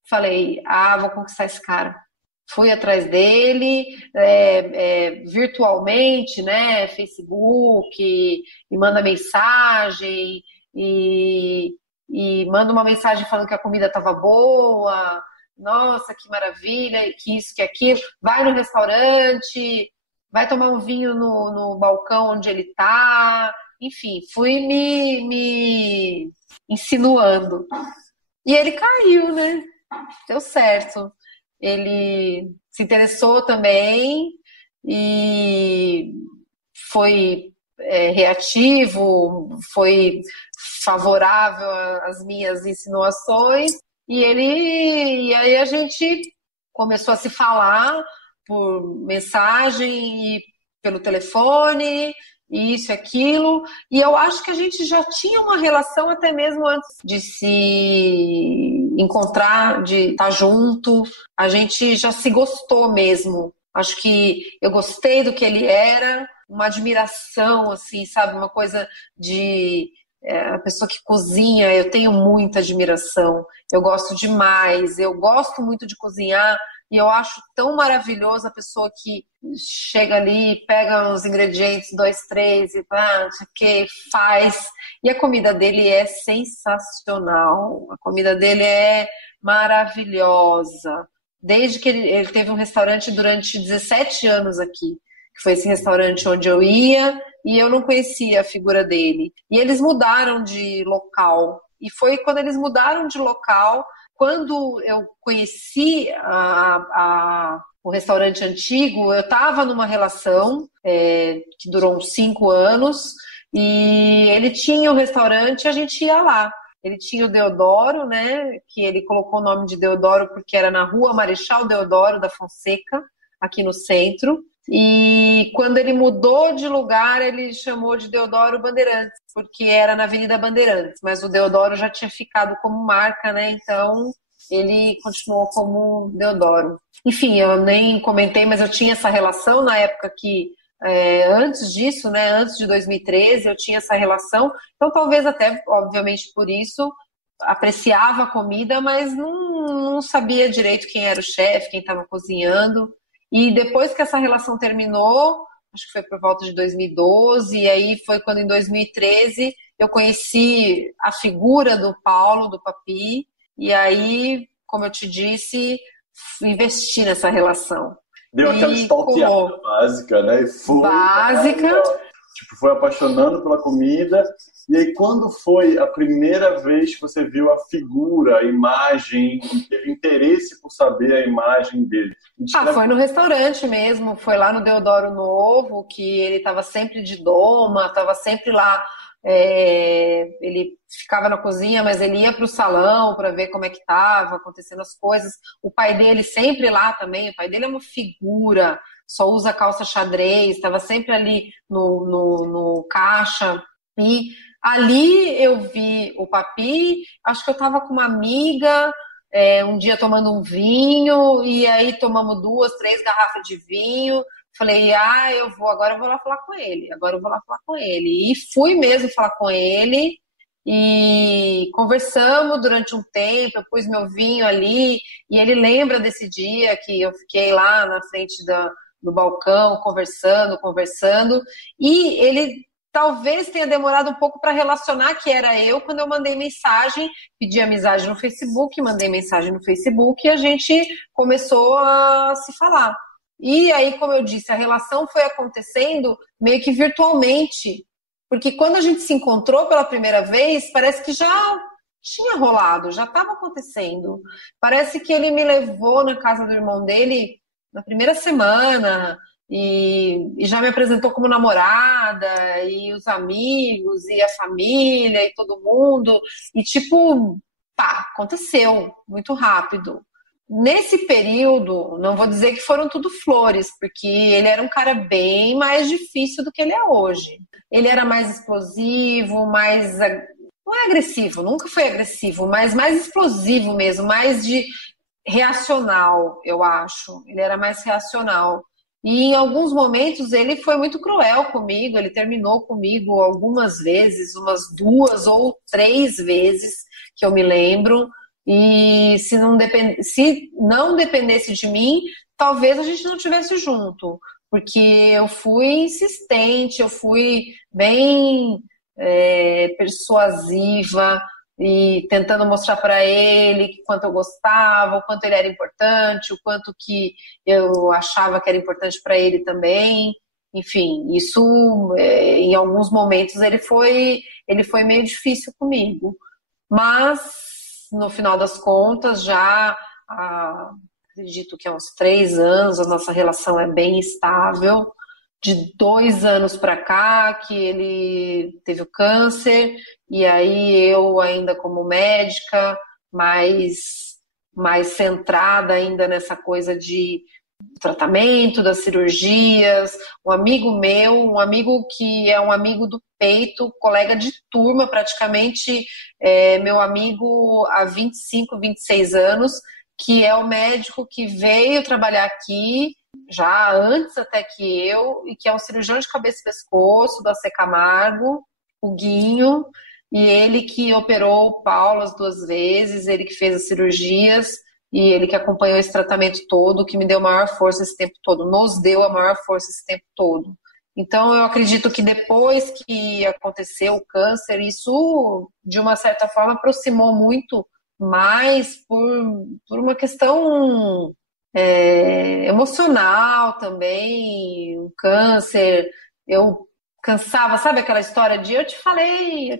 falei, vou conquistar esse cara. Fui atrás dele, virtualmente, né, Facebook, e manda mensagem, e manda uma mensagem falando que a comida estava boa, nossa, que maravilha, que isso, que aquilo, vai no restaurante, vai tomar um vinho no balcão onde ele tá. Enfim, fui me insinuando. E ele caiu, né? Deu certo. Ele se interessou também e foi reativo, foi favorável às minhas insinuações, e aí a gente começou a se falar por mensagem e pelo telefone, e isso e aquilo, e eu acho que a gente já tinha uma relação até mesmo antes de se encontrar, de estar junto, a gente já se gostou mesmo. Acho que eu gostei do que ele era, uma admiração, assim, sabe? Uma coisa de a pessoa que cozinha, eu tenho muita admiração, eu gosto demais, eu gosto muito de cozinhar, e eu acho tão maravilhoso a pessoa que chega ali, pega os ingredientes, 2, 3, e não sei o que, faz. E a comida dele é sensacional, a comida dele é maravilhosa. Desde que ele teve um restaurante durante 17 anos aqui, que foi esse restaurante onde eu ia, e eu não conhecia a figura dele. E eles mudaram de local. E foi quando eles mudaram de local, quando eu conheci o restaurante antigo, eu estava numa relação que durou uns 5 anos, e ele tinha um restaurante e a gente ia lá. Ele tinha o Deodoro, né, que ele colocou o nome de Deodoro porque era na rua Marechal Deodoro da Fonseca, aqui no centro. E quando ele mudou de lugar, ele chamou de Deodoro Bandeirantes, porque era na Avenida Bandeirantes, mas o Deodoro já tinha ficado como marca, né? Então ele continuou como Deodoro. Enfim, eu nem comentei, mas eu tinha essa relação na época que, antes disso, né? Antes de 2013, eu tinha essa relação. Então talvez até, obviamente, por isso, apreciava a comida, mas não sabia direito quem era o chefe, quem estava cozinhando. E depois que essa relação terminou, acho que foi por volta de 2012, e aí foi quando em 2013 eu conheci a figura do Paulo, do Papi, e aí, como eu te disse, investi nessa relação. Deu aquela stalkeada básica, né? Básica. Tipo, foi apaixonando pela comida. E aí, quando foi a primeira vez que você viu a figura, a imagem, e teve interesse por saber a imagem dele? Foi no restaurante mesmo, foi lá no Deodoro Novo, que ele estava sempre de doma, estava sempre lá, ele ficava na cozinha, mas ele ia para o salão para ver como é que estava acontecendo as coisas. O pai dele sempre lá também, o pai dele é uma figura, só usa calça xadrez, estava sempre ali no caixa. E ali eu vi o Papi, acho que eu estava com uma amiga, um dia tomando um vinho, e aí tomamos 2, 3 garrafas de vinho. Falei, agora eu vou lá falar com ele, E fui mesmo falar com ele, e conversamos durante um tempo, eu pus meu vinho ali, e ele lembra desse dia que eu fiquei lá na frente do balcão, conversando, e ele talvez tenha demorado um pouco para relacionar que era eu quando eu mandei mensagem, pedi amizade no Facebook, mandei mensagem no Facebook, e a gente começou a se falar. E aí, como eu disse, a relação foi acontecendo meio que virtualmente, porque quando a gente se encontrou pela primeira vez, parece que já tinha rolado, já estava acontecendo. Parece que ele me levou na casa do irmão dele na primeira semana e já me apresentou como namorada, e os amigos, e a família, e todo mundo. E tipo, aconteceu muito rápido. Nesse período, não vou dizer que foram tudo flores, porque ele era um cara bem mais difícil do que ele é hoje. Ele era mais explosivo, não é agressivo, nunca foi agressivo, mas mais explosivo mesmo, mais de reacional, eu acho. Ele era mais reacional. E em alguns momentos ele foi muito cruel comigo, ele terminou comigo algumas vezes, umas 2 ou 3 vezes, que eu me lembro. E se não dependesse de mim, talvez a gente não estivesse junto, porque eu fui insistente, eu fui bem persuasiva e tentando mostrar para ele quanto eu gostava, o quanto ele era importante, o quanto que eu achava que era importante para ele também. Enfim, isso em alguns momentos ele foi meio difícil comigo, mas no final das contas, já acredito que há uns 3 anos a nossa relação é bem estável, de 2 anos para cá que ele teve o câncer, e aí eu ainda como médica, mais centrada ainda nessa coisa de tratamento, das cirurgias. Um amigo que é um amigo do peito, colega de turma praticamente, meu amigo há 25, 26 anos, que é o médico que veio trabalhar aqui, já antes até que eu, e que é um cirurgião de cabeça e pescoço, do AC Camargo, o Guinho, e ele que operou o Paulo as 2 vezes, ele que fez as cirurgias, e ele que acompanhou esse tratamento todo, que me deu maior força esse tempo todo, nos deu a maior força esse tempo todo. Então, eu acredito que depois que aconteceu o câncer, isso, de uma certa forma, aproximou muito mais por uma questão emocional também. O câncer, eu cansava, sabe aquela história de eu te falei.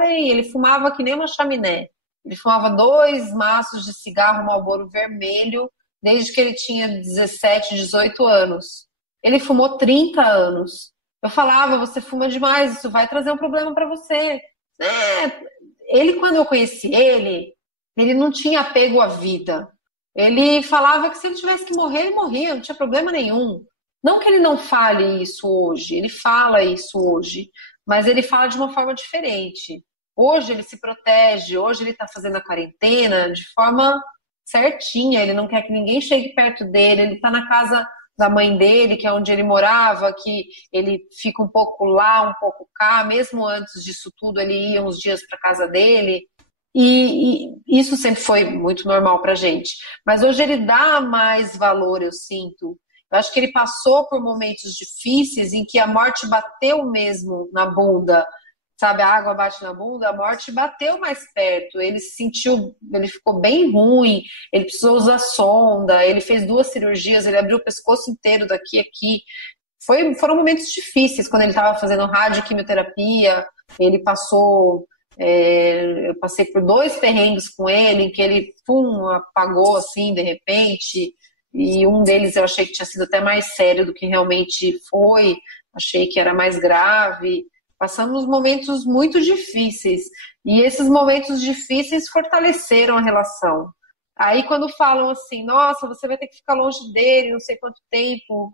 Ele fumava que nem uma chaminé. Ele fumava 2 maços de cigarro Marlboro vermelho desde que ele tinha 17, 18 anos. Ele fumou 30 anos. Eu falava, você fuma demais, isso vai trazer um problema para você. Ele, quando eu conheci ele não tinha apego à vida. Ele falava que se ele tivesse que morrer, ele morria, não tinha problema nenhum. Não que ele não fale isso hoje, ele fala isso hoje, mas ele fala de uma forma diferente. Hoje ele se protege, hoje ele está fazendo a quarentena de forma certinha, ele não quer que ninguém chegue perto dele, ele está na casa da mãe dele, que é onde ele morava, que ele fica um pouco lá, um pouco cá, mesmo antes disso tudo ele ia uns dias para casa dele, e isso sempre foi muito normal pra gente. Mas hoje ele dá mais valor, eu sinto. Eu acho que ele passou por momentos difíceis em que a morte bateu mesmo na bunda. Sabe, a água bate na bunda, a morte bateu mais perto, ele se sentiu, ele ficou bem ruim, ele precisou usar sonda, ele fez 2 cirurgias, ele abriu o pescoço inteiro daqui a aqui. Foram momentos difíceis, quando ele estava fazendo radioquimioterapia, ele passou, eu passei por 2 perrengues com ele, em que ele, apagou assim, de repente, e um deles eu achei que tinha sido até mais sério do que realmente foi, achei que era mais grave. Passamos momentos muito difíceis, e esses momentos difíceis fortaleceram a relação. Aí quando falam assim, nossa, você vai ter que ficar longe dele, não sei quanto tempo,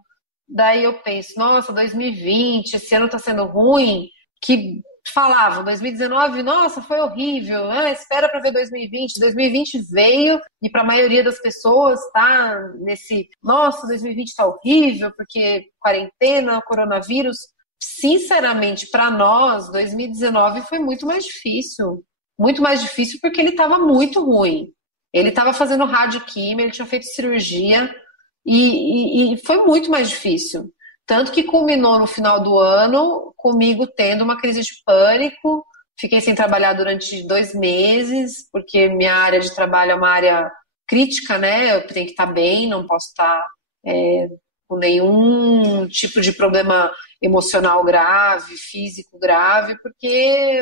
daí eu penso, nossa, 2020, esse ano tá sendo ruim, que falavam, 2019, nossa, foi horrível, espera para ver 2020. 2020 veio, e para a maioria das pessoas tá nesse, nossa, 2020 tá horrível, porque quarentena, coronavírus. Sinceramente, para nós, 2019 foi muito mais difícil porque ele estava muito ruim. Ele estava fazendo radioquímio, ele tinha feito cirurgia e foi muito mais difícil. Tanto que culminou no final do ano comigo tendo uma crise de pânico. Fiquei sem trabalhar durante 2 meses, porque minha área de trabalho é uma área crítica, né? Eu tenho que estar bem, não posso estar com nenhum tipo de problema emocional grave, físico grave, porque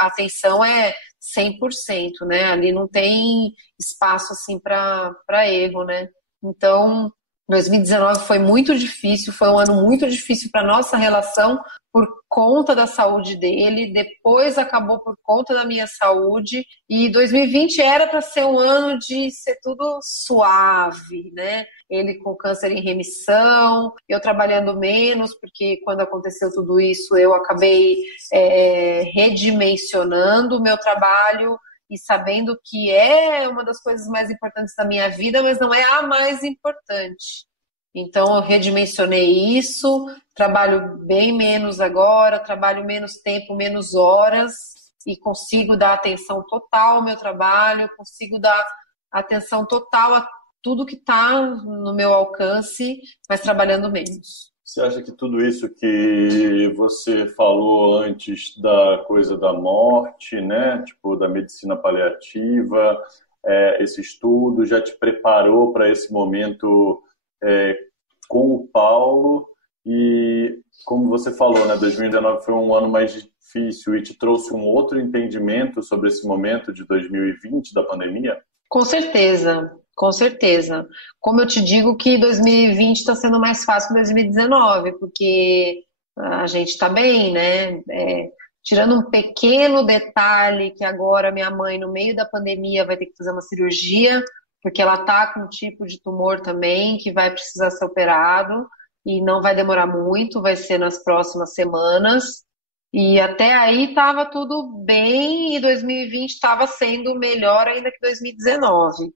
a atenção é 100%, né? Ali não tem espaço assim para erro, né? Então, 2019 foi muito difícil, foi um ano muito difícil para nossa relação por conta da saúde dele, depois acabou por conta da minha saúde, e 2020 era para ser um ano de ser tudo suave, né? Ele com câncer em remissão, eu trabalhando menos, porque quando aconteceu tudo isso eu acabei redimensionando o meu trabalho e sabendo que é uma das coisas mais importantes da minha vida, mas não é a mais importante. Então eu redimensionei isso, trabalho bem menos agora, trabalho menos tempo, menos horas, e consigo dar atenção total ao meu trabalho, consigo dar atenção total a tudo que está no meu alcance, mas trabalhando menos. Você acha que tudo isso que você falou antes da coisa da morte, né, tipo da medicina paliativa, esse estudo já te preparou para esse momento com o Paulo? E como você falou, né, 2019 foi um ano mais difícil e te trouxe um outro entendimento sobre esse momento de 2020 da pandemia? Com certeza. Com certeza. Como eu te digo que 2020 está sendo mais fácil que 2019, porque a gente está bem, né? Tirando um pequeno detalhe que agora minha mãe, no meio da pandemia, vai ter que fazer uma cirurgia, porque ela está com um tipo de tumor também que vai precisar ser operado e não vai demorar muito, vai ser nas próximas semanas. E até aí estava tudo bem e 2020 estava sendo melhor ainda que 2019.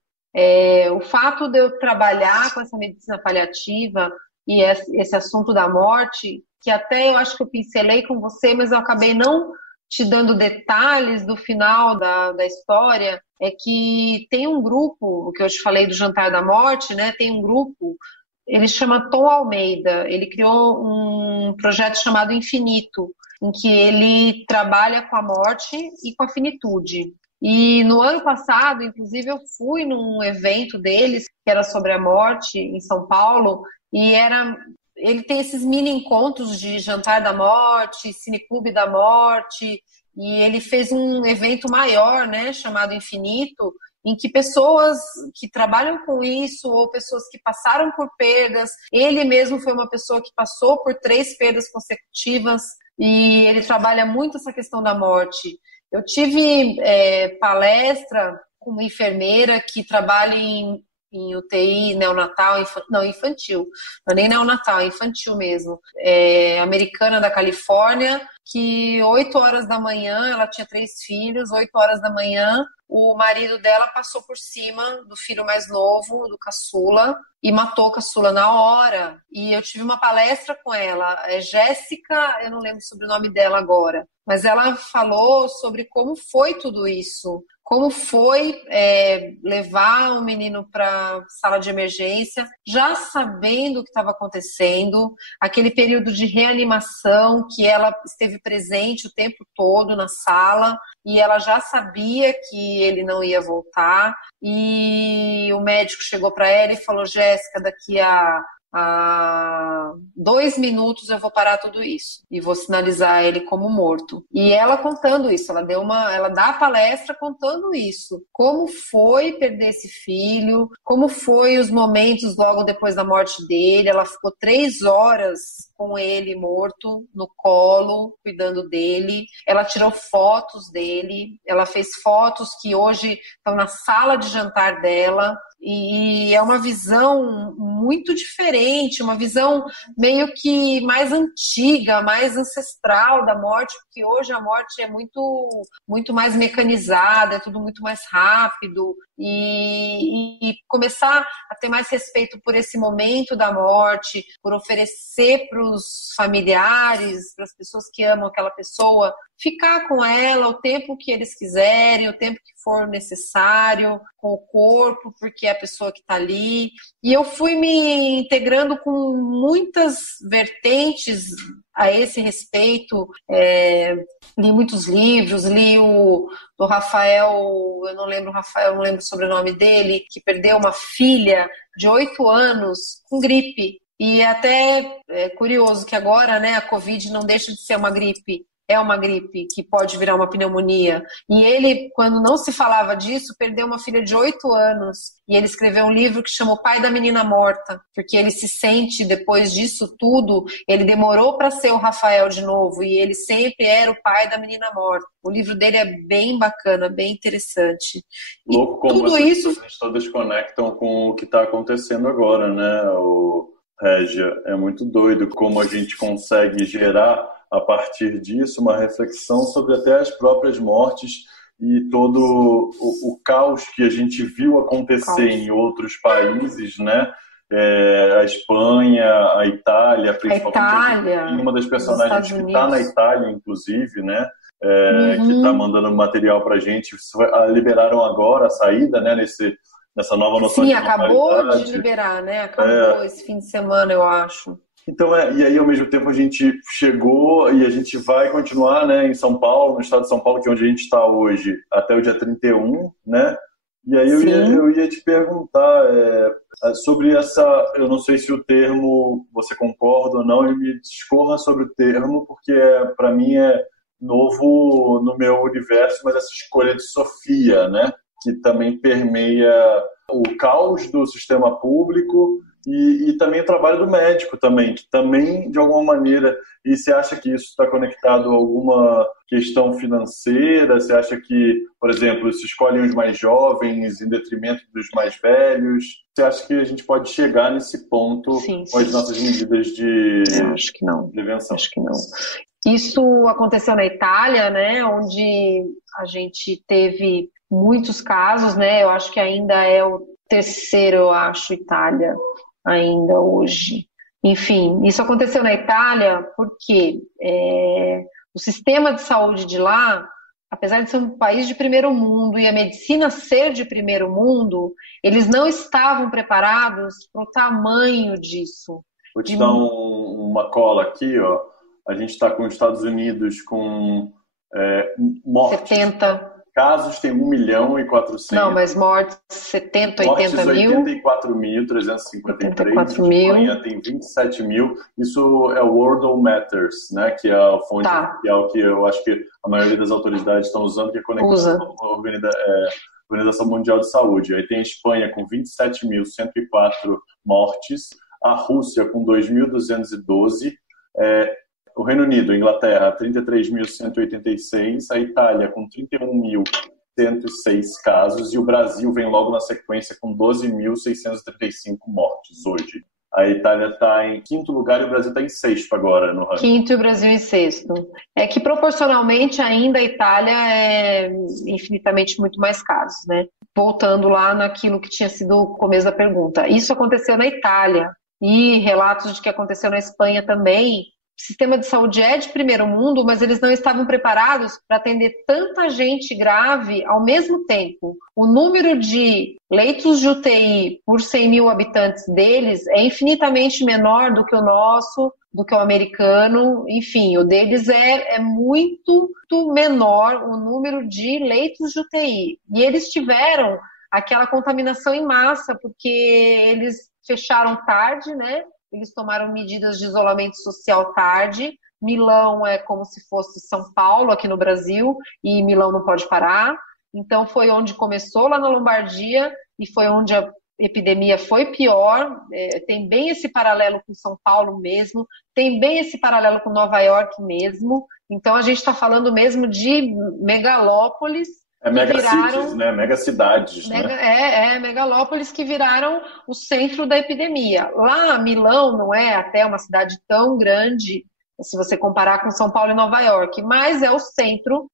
O fato de eu trabalhar com essa medicina paliativa e esse assunto da morte, que até eu acho que eu pincelei com você, mas eu acabei não te dando detalhes do final da história, é que tem um grupo, o que eu te falei do Jantar da Morte, né? Tem um grupo, ele chama Tom Almeida, ele criou um projeto chamado Infinito, em que ele trabalha com a morte e com a finitude. E no ano passado, inclusive, eu fui num evento deles, que era sobre a morte, em São Paulo, e ele tem esses mini encontros de Jantar da Morte, Cineclube da Morte, e ele fez um evento maior, né, chamado Infinito, em que pessoas que trabalham com isso, ou pessoas que passaram por perdas, ele mesmo foi uma pessoa que passou por 3 perdas consecutivas, e ele trabalha muito essa questão da morte. Eu tive palestra com uma enfermeira que trabalha em UTI neonatal, infantil, não é nem neonatal, é infantil mesmo, americana da Califórnia, que 8 horas da manhã, ela tinha 3 filhos, 8 horas da manhã, o marido dela passou por cima do filho mais novo, do caçula, e matou o caçula na hora. E eu tive uma palestra com ela, Jéssica, eu não lembro sobre o nome dela agora, mas ela falou sobre como foi tudo isso, como foi levar o menino para a sala de emergência, já sabendo o que estava acontecendo, aquele período de reanimação que ela esteve presente o tempo todo na sala, e ela já sabia que ele não ia voltar, e o médico chegou para ela e falou: Jéssica, daqui a 2 minutos eu vou parar tudo isso e vou sinalizar ele como morto. E ela contando isso, ela dá a palestra contando isso, como foi perder esse filho, como foi os momentos logo depois da morte dele. Ela ficou 3 horas com ele morto no colo, cuidando dele. Ela tirou fotos dele, ela fez fotos que hoje estão na sala de jantar dela. E é uma visão muito diferente, uma visão meio que mais antiga, mais ancestral da morte, porque hoje a morte é muito mais mecanizada, é tudo muito mais rápido. E começar a ter mais respeito por esse momento da morte, por oferecer para os familiares, para as pessoas que amam aquela pessoa, ficar com ela o tempo que eles quiserem, o tempo que for necessário, com o corpo, porque é a pessoa que está ali. E eu fui me integrando com muitas vertentes a esse respeito. Li muitos livros, li o do Rafael, eu não lembro o sobrenome dele, que perdeu uma filha de 8 anos com gripe. E até é curioso que agora, né, a Covid não deixa de ser uma gripe. É uma gripe que pode virar uma pneumonia. E ele, quando não se falava disso, perdeu uma filha de 8 anos. E ele escreveu um livro que chama O Pai da Menina Morta, porque ele se sente, depois disso tudo, ele demorou para ser o Rafael de novo, e ele sempre era o pai da menina morta. O livro dele é bem bacana, bem interessante. Louco como tudo essas isso coisas todas conectam com o que está acontecendo agora, né, Régia? É muito doido como a gente consegue gerar, a partir disso, uma reflexão sobre até as próprias mortes e todo o caos que a gente viu acontecer em outros países, né? A Espanha, a Itália, principalmente. Uma das personagens que está na Itália, inclusive, né? Que está mandando material para a gente. Liberaram agora a saída, né? Nessa nova noção de normalidade. Sim, acabou de liberar, né? Acabou esse fim de semana, eu acho. Então, e aí ao mesmo tempo a gente chegou e a gente vai continuar, né, em São Paulo, no estado de São Paulo, que é onde a gente está hoje, até o dia 31, né? E aí eu ia te perguntar sobre eu não sei se o termo você concorda ou não, e me discorra sobre o termo, porque para mim é novo no meu universo, mas essa escolha de Sofia, né? Que também permeia o caos do sistema público e também o trabalho do médico também, que também, de alguma maneira, e você acha que isso está conectado a alguma questão financeira? Você acha que, por exemplo, se escolhem os mais jovens em detrimento dos mais velhos? Você acha que a gente pode chegar nesse ponto com as nossas medidas de acho que não. prevenção? Acho que não. Isso aconteceu na Itália, né, onde a gente teve muitos casos, né? Eu acho que ainda é o terceiro, eu acho, Itália, ainda hoje. Enfim, isso aconteceu na Itália porque o sistema de saúde de lá, apesar de ser um país de primeiro mundo e a medicina ser de primeiro mundo, eles não estavam preparados para o tamanho disso. Vou te dar uma cola aqui, ó. A gente está com os Estados Unidos com mortes. 70. Casos tem 1.400.000. Não, mas mortes 70, 80 mil. 84.353. Espanha tem 27 mil. Isso é o World Matters, né? Que é a fonte oficial que eu acho que a maioria das autoridades estão usando, que é conectada com a Organização Mundial de Saúde. Aí tem a Espanha com 27.104 mortes, a Rússia com 2.212, o Reino Unido, a Inglaterra, 33.186, a Itália com 31.106 casos e o Brasil vem logo na sequência com 12.635 mortes hoje. A Itália está em quinto lugar e o Brasil está em sexto agora no ranking. Quinto e o Brasil em sexto. É que proporcionalmente ainda a Itália é infinitamente muito mais casos, né? Voltando lá naquilo que tinha sido o começo da pergunta. Isso aconteceu na Itália e relatos de que aconteceu na Espanha também. O sistema de saúde é de primeiro mundo, mas eles não estavam preparados para atender tanta gente grave ao mesmo tempo. O número de leitos de UTI por 100 mil habitantes deles é infinitamente menor do que o nosso, do que o americano. Enfim, o deles é muito menor o número de leitos de UTI. E eles tiveram aquela contaminação em massa, porque eles fecharam tarde, né? Eles tomaram medidas de isolamento social tarde. Milão é como se fosse São Paulo aqui no Brasil, e Milão não pode parar. Então foi onde começou, lá na Lombardia, e foi onde a epidemia foi pior. Tem bem esse paralelo com São Paulo mesmo, tem bem esse paralelo com Nova York mesmo. Então a gente está falando mesmo de megalópolis. Megacities, né? Megacidades, né? Megalópolis que viraram o centro da epidemia. Lá, Milão não é até uma cidade tão grande, se você comparar com São Paulo e Nova York, mas é o centro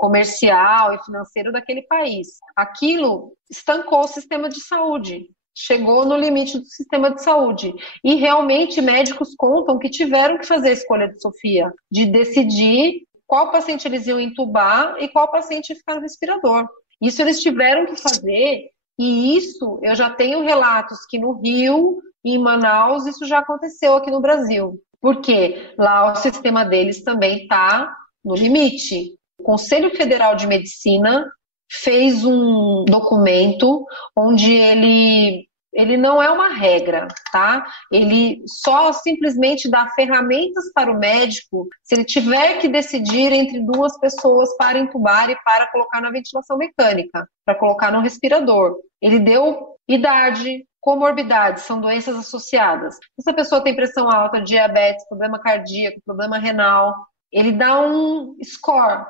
comercial e financeiro daquele país. Aquilo estancou o sistema de saúde, chegou no limite do sistema de saúde. E realmente médicos contam que tiveram que fazer a escolha de Sofia, de decidir qual paciente eles iam entubar e qual paciente ia ficar no respirador. Isso eles tiveram que fazer, e isso eu já tenho relatos que no Rio e em Manaus isso já aconteceu aqui no Brasil. Porque lá o sistema deles também está no limite. O Conselho Federal de Medicina fez um documento onde ele não é uma regra, tá? Ele só simplesmente dá ferramentas para o médico se ele tiver que decidir entre duas pessoas para entubar e para colocar na ventilação mecânica, para colocar no respirador. Ele deu idade, comorbidades, são doenças associadas. Se a pessoa tem pressão alta, diabetes, problema cardíaco, problema renal, ele dá um score,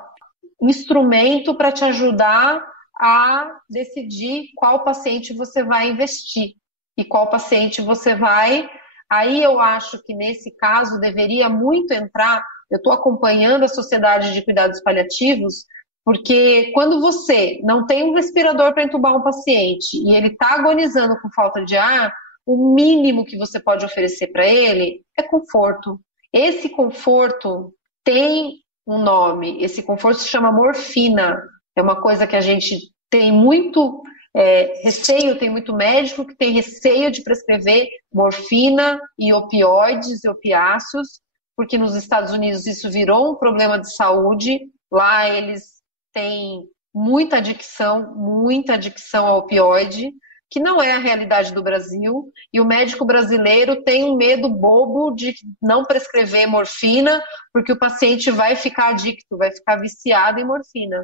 um instrumento para te ajudar a decidir qual paciente você vai investir e qual paciente você vai. Aí eu acho que nesse caso deveria muito entrar, eu estou acompanhando a Sociedade de Cuidados Paliativos, porque quando você não tem um respirador para entubar um paciente e ele está agonizando com falta de ar, o mínimo que você pode oferecer para ele é conforto. Esse conforto tem um nome, esse conforto se chama morfina. É uma coisa que a gente tem muito receio, tem muito médico que tem receio de prescrever morfina e opioides e opiáceos, porque nos Estados Unidos isso virou um problema de saúde. Lá eles têm muita adicção a opioide, que não é a realidade do Brasil, e o médico brasileiro tem um medo bobo de não prescrever morfina, porque o paciente vai ficar adicto, vai ficar viciado em morfina.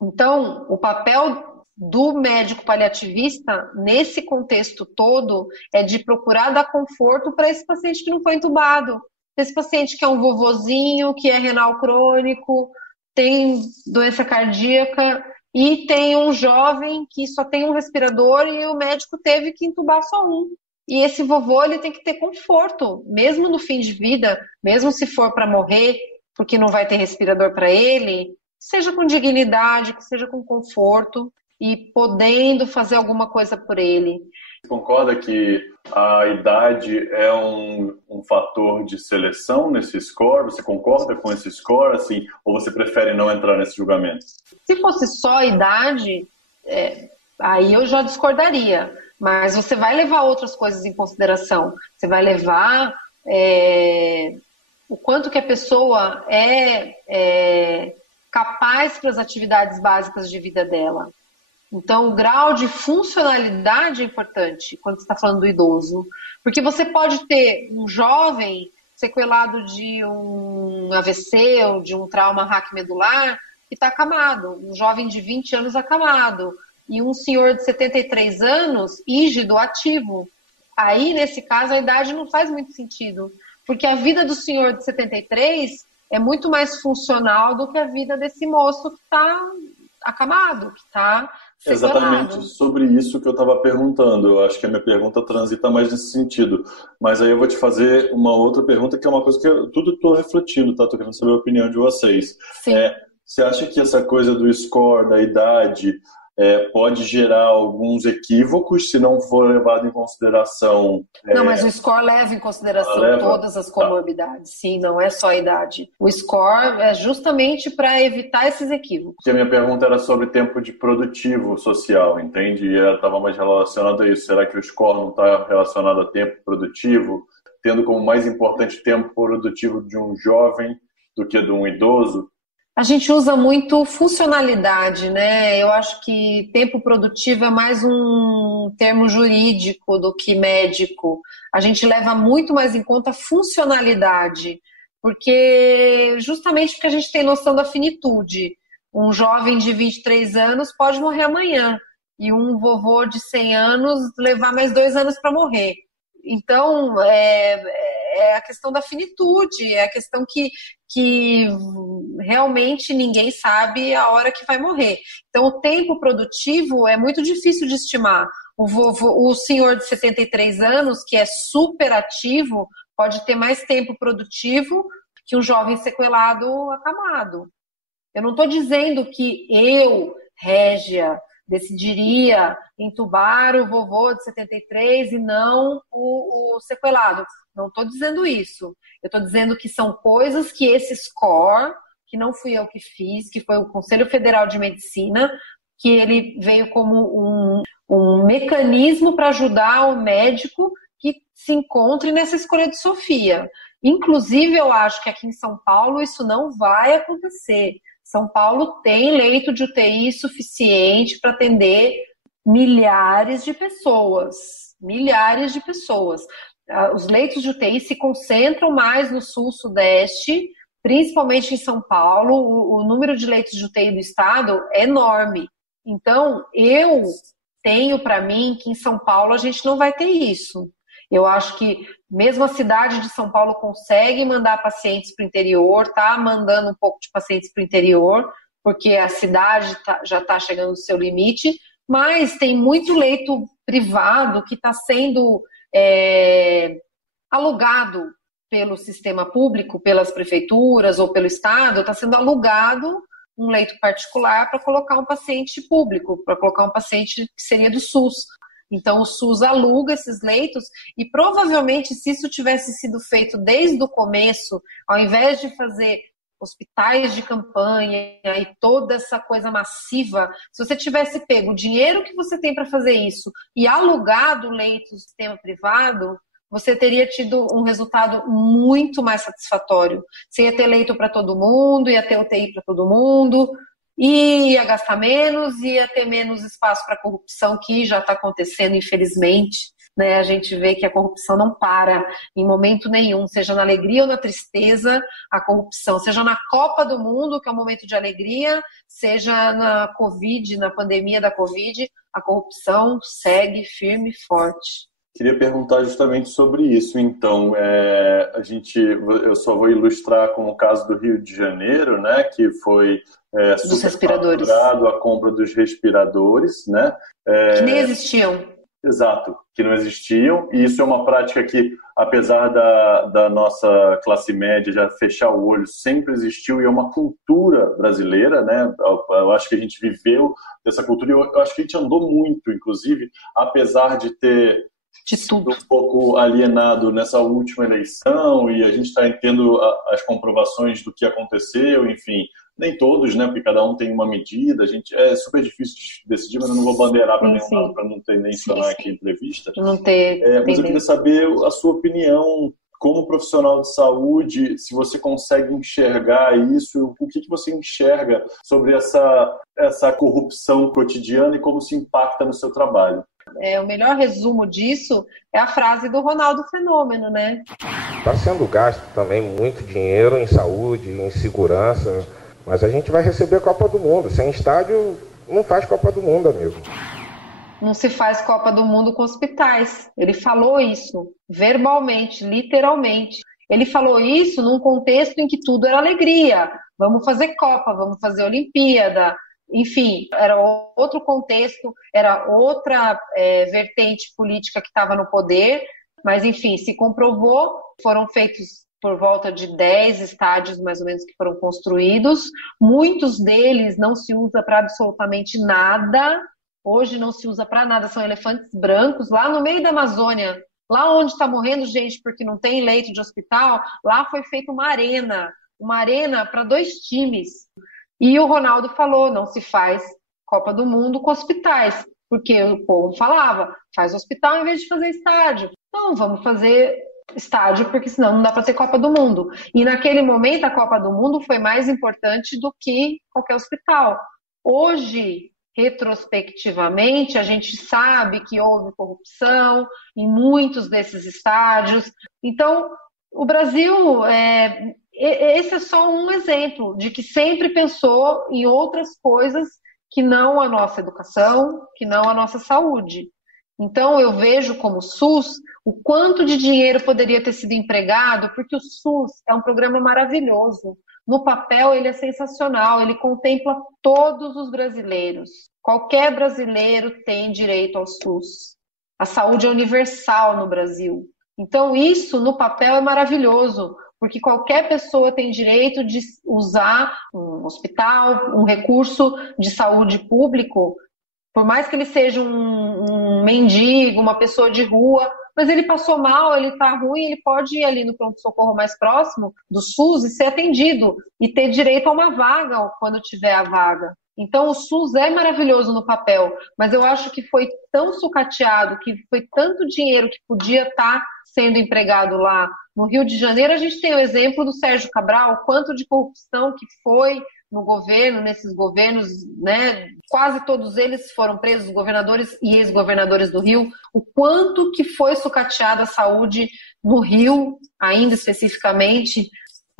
Então, o papel do médico paliativista, nesse contexto todo, é de procurar dar conforto para esse paciente que não foi entubado. Esse paciente que é um vovozinho, que é renal crônico, tem doença cardíaca e tem um jovem que só tem um respirador e o médico teve que entubar só um. E esse vovô, ele tem que ter conforto, mesmo no fim de vida, mesmo se for para morrer, porque não vai ter respirador para ele, seja com dignidade, que seja com conforto e podendo fazer alguma coisa por ele. Você concorda que a idade é um fator de seleção nesse score? Você concorda com esse score, assim, ou você prefere não entrar nesse julgamento? Se fosse só a idade, aí eu já discordaria. Mas você vai levar outras coisas em consideração. Você vai levar o quanto que a pessoa é capaz para as atividades básicas de vida dela. Então, o grau de funcionalidade é importante quando você está falando do idoso. Porque você pode ter um jovem sequelado de um AVC ou de um trauma raquimedular que está acamado. Um jovem de 20 anos acamado. E um senhor de 73 anos, rígido, ativo. Aí, nesse caso, a idade não faz muito sentido. Porque a vida do senhor de 73 é muito mais funcional do que a vida desse moço que está acamado, que está sequelado. Exatamente sobre isso que eu estava perguntando. Eu acho que a minha pergunta transita mais nesse sentido. Mas aí eu vou te fazer uma outra pergunta, que é uma coisa que eu estou refletindo, tá? Estou querendo saber a opinião de vocês. Sim. Você acha que essa coisa do score, da idade, pode gerar alguns equívocos se não for levado em consideração? Não, mas o score leva em consideração todas as comorbidades, sim, não é só a idade. O score é justamente para evitar esses equívocos. Porque a minha pergunta era sobre tempo de produtivo social, entende? E ela estava mais relacionada a isso. Será que o score não está relacionado a tempo produtivo, tendo como mais importante tempo produtivo de um jovem do que de um idoso? A gente usa muito funcionalidade, né? Eu acho que tempo produtivo é mais um termo jurídico do que médico. A gente leva muito mais em conta a funcionalidade, justamente porque a gente tem noção da finitude. Um jovem de 23 anos pode morrer amanhã, e um vovô de 100 anos levar mais 2 anos para morrer. Então, é a questão da finitude, é a questão que realmente ninguém sabe a hora que vai morrer. Então, o tempo produtivo é muito difícil de estimar. O senhor de 73 anos, que é super ativo, pode ter mais tempo produtivo que um jovem sequelado acamado. Eu não estou dizendo que eu, Régia, decidiria entubar o vovô de 73 e não o sequelado. Não estou dizendo isso. Eu estou dizendo que são coisas que esse score, que não fui eu que fiz, que foi o Conselho Federal de Medicina, que ele veio como um mecanismo para ajudar o médico que se encontre nessa escolha de Sofia. Inclusive, eu acho que aqui em São Paulo isso não vai acontecer. São Paulo tem leito de UTI suficiente para atender milhares de pessoas. Milhares de pessoas. Os leitos de UTI se concentram mais no sul-sudeste, principalmente em São Paulo. O número de leitos de UTI do estado é enorme. Então, eu tenho para mim que em São Paulo a gente não vai ter isso. Eu acho que mesmo a cidade de São Paulo consegue mandar pacientes para o interior, está mandando um pouco de pacientes para o interior, porque a cidade já está chegando no seu limite, mas tem muito leito privado que está sendo alugado pelo sistema público, pelas prefeituras ou pelo Estado, está sendo alugado um leito particular para colocar um paciente público, para colocar um paciente que seria do SUS. Então, o SUS aluga esses leitos e provavelmente, se isso tivesse sido feito desde o começo, ao invés de fazer hospitais de campanha e toda essa coisa massiva, se você tivesse pego o dinheiro que você tem para fazer isso e alugado leitos do sistema privado, você teria tido um resultado muito mais satisfatório. Você ia ter leito para todo mundo, ia ter UTI para todo mundo, e ia gastar menos, ia ter menos espaço para corrupção, que já está acontecendo, infelizmente, né? A gente vê que a corrupção não para em momento nenhum, seja na alegria ou na tristeza, a corrupção, seja na Copa do Mundo, que é um momento de alegria, seja na Covid, na pandemia da Covid, a corrupção segue firme e forte. Queria perguntar justamente sobre isso, então. Eu só vou ilustrar com o caso do Rio de Janeiro, né, que foi dos respiradores, a compra dos respiradores, né? Que nem existiam. Exato, que não existiam, e isso é uma prática que, apesar da nossa classe média já fechar o olho, sempre existiu, e é uma cultura brasileira, né? Eu acho que a gente viveu dessa cultura, e eu acho que a gente andou muito, inclusive, apesar de ter sido um pouco alienado nessa última eleição, e a gente está tendo as comprovações do que aconteceu, enfim, nem todos, né, porque cada um tem uma medida, é super difícil de decidir, mas eu não vou bandeirar para nenhum lado, para não ter nem falar aqui em entrevista. Mas eu queria saber a sua opinião como profissional de saúde, se você consegue enxergar isso, o que você enxerga sobre essa corrupção cotidiana e como se impacta no seu trabalho. O melhor resumo disso é a frase do Ronaldo Fenômeno, né? Está sendo gasto também muito dinheiro em saúde, em segurança, mas a gente vai receber a Copa do Mundo. Sem estádio, não faz Copa do Mundo, amigo. Não se faz Copa do Mundo com hospitais. Ele falou isso verbalmente, literalmente. Ele falou isso num contexto em que tudo era alegria. Vamos fazer Copa, vamos fazer Olimpíada. Enfim, era outro contexto, era outra vertente política que estava no poder, mas enfim, se comprovou, foram feitos por volta de 10 estádios mais ou menos que foram construídos, muitos deles não se usa para absolutamente nada, hoje não se usa para nada, são elefantes brancos, lá no meio da Amazônia, lá onde está morrendo gente porque não tem leito de hospital, lá foi feita uma arena para 2 times. E o Ronaldo falou, não se faz Copa do Mundo com hospitais, porque o povo falava, faz hospital em vez de fazer estádio. Não, vamos fazer estádio, porque senão não dá para ter Copa do Mundo. E naquele momento a Copa do Mundo foi mais importante do que qualquer hospital. Hoje, retrospectivamente, a gente sabe que houve corrupção em muitos desses estádios. Então, o Brasil... Esse é só um exemplo de que sempre pensou em outras coisas que não a nossa educação, que não a nossa saúde. Então, eu vejo como SUS o quanto de dinheiro poderia ter sido empregado, porque o SUS é um programa maravilhoso. No papel, ele é sensacional, ele contempla todos os brasileiros. Qualquer brasileiro tem direito ao SUS. A saúde é universal no Brasil. Então, isso no papel é maravilhoso, porque qualquer pessoa tem direito de usar um hospital, um recurso de saúde público, por mais que ele seja um mendigo, uma pessoa de rua, mas ele passou mal, ele está ruim, ele pode ir ali no pronto-socorro mais próximo do SUS e ser atendido e ter direito a uma vaga quando tiver a vaga. Então o SUS é maravilhoso no papel, mas eu acho que foi tão sucateado, que foi tanto dinheiro que podia estar sendo empregado lá. No Rio de Janeiro, a gente tem o exemplo do Sérgio Cabral, o quanto de corrupção que foi no governo, nesses governos, né? Quase todos eles foram presos, governadores e ex-governadores do Rio, o quanto que foi sucateada a saúde no Rio, ainda especificamente.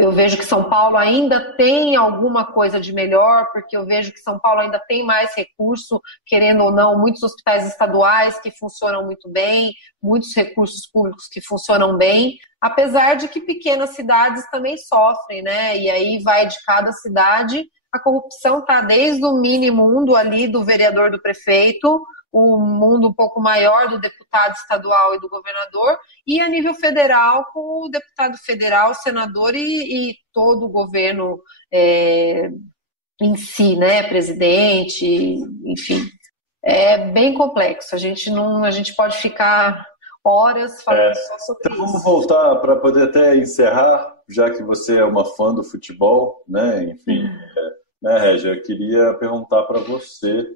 Eu vejo que São Paulo ainda tem alguma coisa de melhor, porque eu vejo que São Paulo ainda tem mais recurso, querendo ou não, muitos hospitais estaduais que funcionam muito bem, muitos recursos públicos que funcionam bem, apesar de que pequenas cidades também sofrem, né? E aí vai de cada cidade, a corrupção está desde o mini mundo ali do vereador, do prefeito, o mundo um pouco maior do deputado estadual e do governador, e a nível federal com o deputado federal, senador e todo o governo em si, né, presidente, enfim. É bem complexo, a gente pode ficar horas falando só sobre então isso. Vamos voltar para poder até encerrar, já que você é uma fã do futebol, né, enfim, né, Régia, eu queria perguntar para você...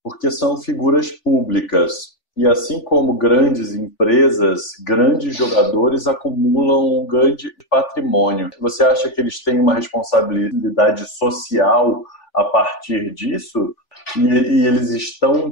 porque são figuras públicas e assim como grandes empresas, grandes jogadores acumulam um grande patrimônio. Você acha que eles têm uma responsabilidade social a partir disso? E eles estão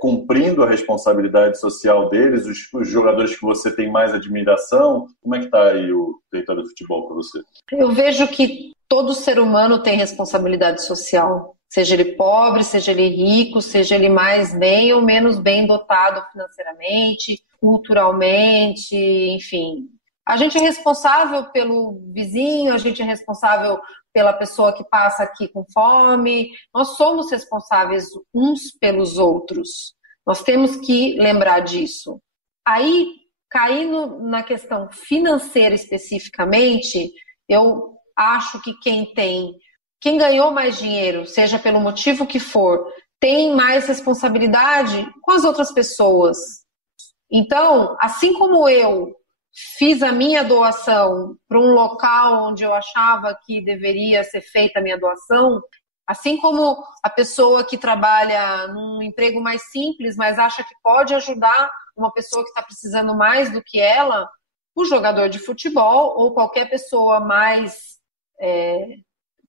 cumprindo a responsabilidade social deles, os jogadores que você tem mais admiração? Como é que está aí o território do futebol para você? Eu vejo que todo ser humano tem responsabilidade social, seja ele pobre, seja ele rico, seja ele mais bem ou menos bem dotado financeiramente, culturalmente, enfim. A gente é responsável pelo vizinho, a gente é responsável pela pessoa que passa aqui com fome. Nós somos responsáveis uns pelos outros. Nós temos que lembrar disso. Aí, caindo na questão financeira especificamente, eu acho que quem ganhou mais dinheiro, seja pelo motivo que for, tem mais responsabilidade com as outras pessoas. Então, assim como eu fiz a minha doação para um local onde eu achava que deveria ser feita a minha doação, assim como a pessoa que trabalha num emprego mais simples, mas acha que pode ajudar uma pessoa que está precisando mais do que ela, o jogador de futebol ou qualquer pessoa mais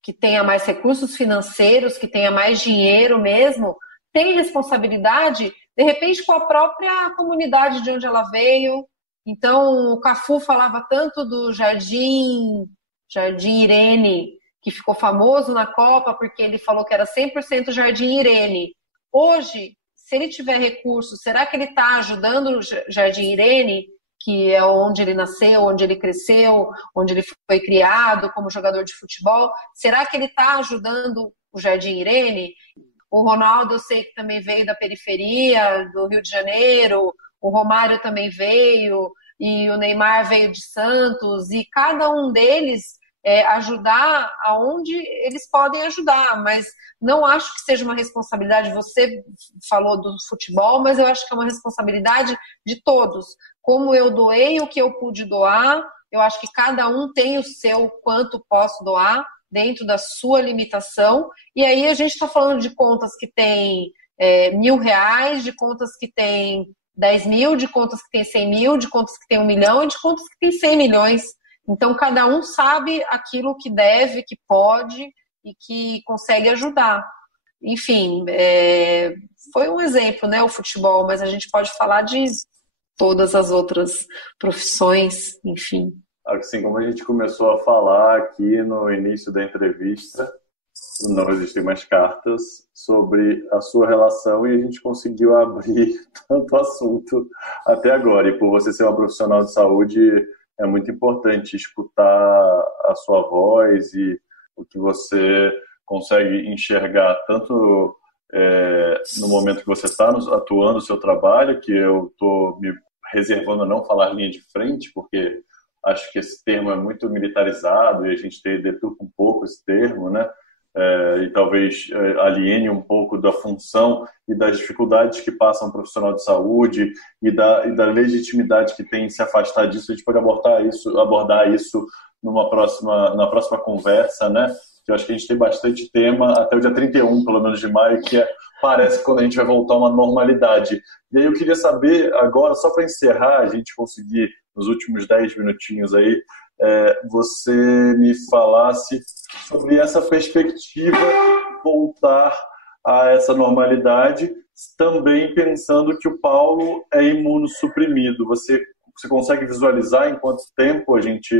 que tenha mais recursos financeiros, que tenha mais dinheiro mesmo, tem responsabilidade, de repente, com a própria comunidade de onde ela veio. Então, o Cafu falava tanto do Jardim Irene, que ficou famoso na Copa porque ele falou que era 100% Jardim Irene. Hoje, se ele tiver recursos, será que ele está ajudando o Jardim Irene, que é onde ele nasceu, onde ele cresceu, onde ele foi criado como jogador de futebol? Será que ele está ajudando o Jardim Irene? O Ronaldo, eu sei que também veio da periferia do Rio de Janeiro, o Romário também veio, e o Neymar veio de Santos, e cada um deles ajudar aonde eles podem ajudar, mas não acho que seja uma responsabilidade, você falou do futebol, mas eu acho que é uma responsabilidade de todos. Como eu doei o que eu pude doar, eu acho que cada um tem o seu quanto posso doar, dentro da sua limitação, e aí a gente está falando de contas que tem R$1.000, de contas que tem 10 mil, de contas que tem 100 mil, de contas que tem 1 milhão e de contas que tem 100 milhões. Então, cada um sabe aquilo que deve, que pode e que consegue ajudar. Enfim, foi um exemplo, né, o futebol, mas a gente pode falar de todas as outras profissões, enfim. Assim como a gente começou a falar aqui no início da entrevista, Não Existem Mais Cartas, sobre a sua relação, e a gente conseguiu abrir tanto assunto até agora. E por você ser uma profissional de saúde, é muito importante escutar a sua voz e o que você consegue enxergar, tanto no momento que você está atuando o seu trabalho, que eu estou me reservando a não falar linha de frente, porque acho que esse termo é muito militarizado e a gente deturpa um pouco esse termo, né? E talvez aliene um pouco da função e das dificuldades que passa um profissional de saúde e da legitimidade que tem em se afastar disso. A gente pode abordar isso na próxima conversa, né? Que eu acho que a gente tem bastante tema até o dia 31, pelo menos, de maio, que parece quando a gente vai voltar a uma normalidade. E aí eu queria saber agora, só para encerrar, a gente conseguir nos últimos 10 minutinhos aí, você me falasse sobre essa perspectiva de voltar a essa normalidade, também pensando que o Paulo é imunossuprimido. Você consegue visualizar em quanto tempo a gente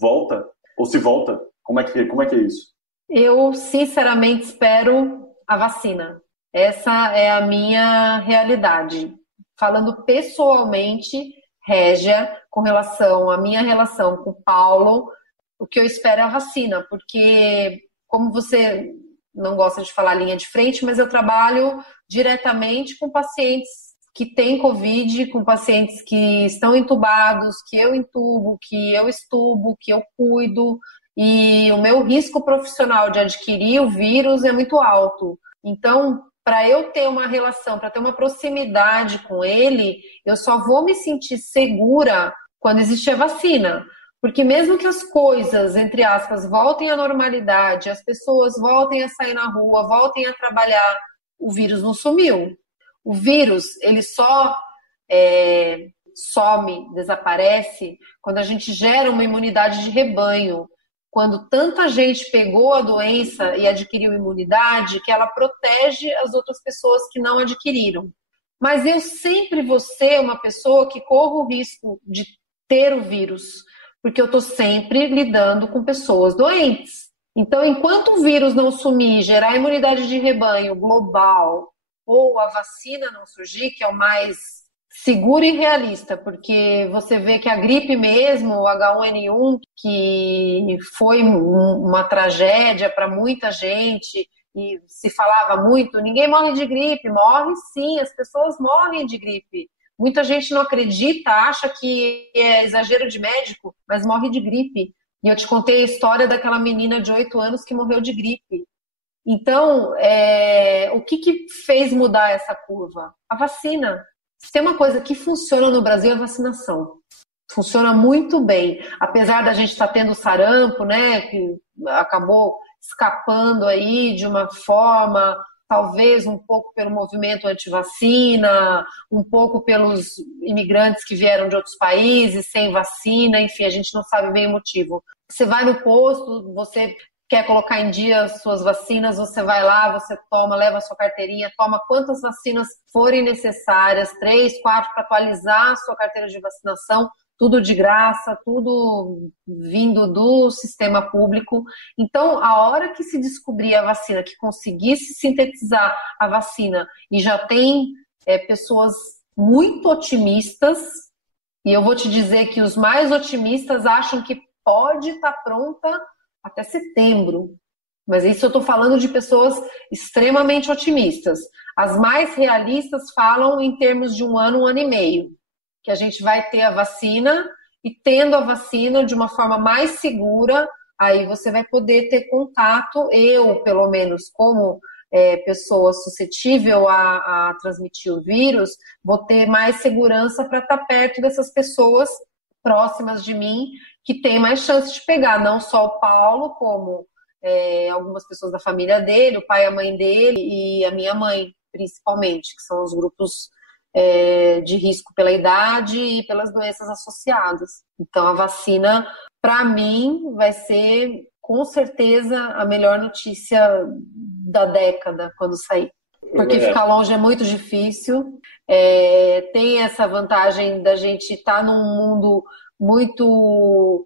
volta? Ou se volta? Como é que é isso? Eu, sinceramente, espero a vacina. Essa é a minha realidade. Falando pessoalmente, Régia, com relação à minha relação com o Paulo, o que eu espero é a vacina, porque, como você não gosta de falar linha de frente, mas eu trabalho diretamente com pacientes que têm Covid, com pacientes que estão entubados, que eu entubo, que eu estubo, que eu cuido, e o meu risco profissional de adquirir o vírus é muito alto. Então, para eu ter uma relação, para ter uma proximidade com ele, eu só vou me sentir segura quando existir a vacina. Porque mesmo que as coisas, entre aspas, voltem à normalidade, as pessoas voltem a sair na rua, voltem a trabalhar, o vírus não sumiu. O vírus, ele só some, desaparece, quando a gente gera uma imunidade de rebanho. quando tanta gente pegou a doença e adquiriu imunidade, que ela protege as outras pessoas que não adquiriram. Mas eu sempre vou ser uma pessoa que corre o risco de ter o vírus, porque eu estou sempre lidando com pessoas doentes. Então, enquanto o vírus não sumir, gerar imunidade de rebanho global, ou a vacina não surgir, que é o mais seguro e realista, porque você vê que a gripe mesmo, o H1N1, que foi uma tragédia para muita gente, e se falava muito, ninguém morre de gripe. Morre sim, as pessoas morrem de gripe. Muita gente não acredita, acha que é exagero de médico, mas morre de gripe. E eu te contei a história daquela menina de 8 anos que morreu de gripe. Então, o que fez mudar essa curva? A vacina. Se tem uma coisa que funciona no Brasil, é a vacinação. Funciona muito bem. Apesar da gente estar tendo sarampo, né, que acabou escapando aí de uma forma, talvez um pouco pelo movimento anti-vacina, um pouco pelos imigrantes que vieram de outros países sem vacina, enfim, a gente não sabe bem o motivo. Você vai no posto, você quer colocar em dia as suas vacinas, você vai lá, você toma, leva a sua carteirinha, toma quantas vacinas forem necessárias, 3, 4, para atualizar a sua carteira de vacinação, tudo de graça, tudo vindo do sistema público. Então, a hora que se descobrir a vacina, que conseguisse sintetizar a vacina, e já tem pessoas muito otimistas, e eu vou te dizer que os mais otimistas acham que pode estar pronta até setembro. Mas isso eu estou falando de pessoas extremamente otimistas. As mais realistas falam em termos de 1 ano, 1 ano e meio, que a gente vai ter a vacina, e tendo a vacina de uma forma mais segura, aí você vai poder ter contato, eu, pelo menos, como pessoa suscetível a transmitir o vírus, vou ter mais segurança para estar perto dessas pessoas próximas de mim, que tem mais chance de pegar, não só o Paulo, como algumas pessoas da família dele, o pai e a mãe dele, e a minha mãe, principalmente, que são os grupos de risco pela idade e pelas doenças associadas. Então, a vacina, para mim, vai ser, com certeza, a melhor notícia da década, quando sair. Porque ficar longe é muito difícil. Tem essa vantagem da gente estar num mundo muito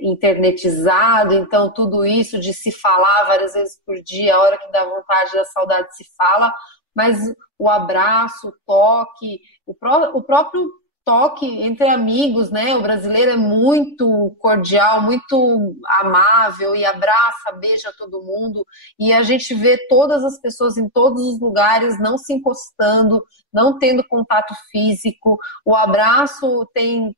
internetizado, então tudo isso de se falar várias vezes por dia, a hora que dá vontade, da saudade se fala, mas o abraço, o toque, o próprio toque entre amigos, né? O brasileiro é muito cordial, muito amável e abraça, beija todo mundo, e a gente vê todas as pessoas em todos os lugares não se encostando, não tendo contato físico. O abraço tem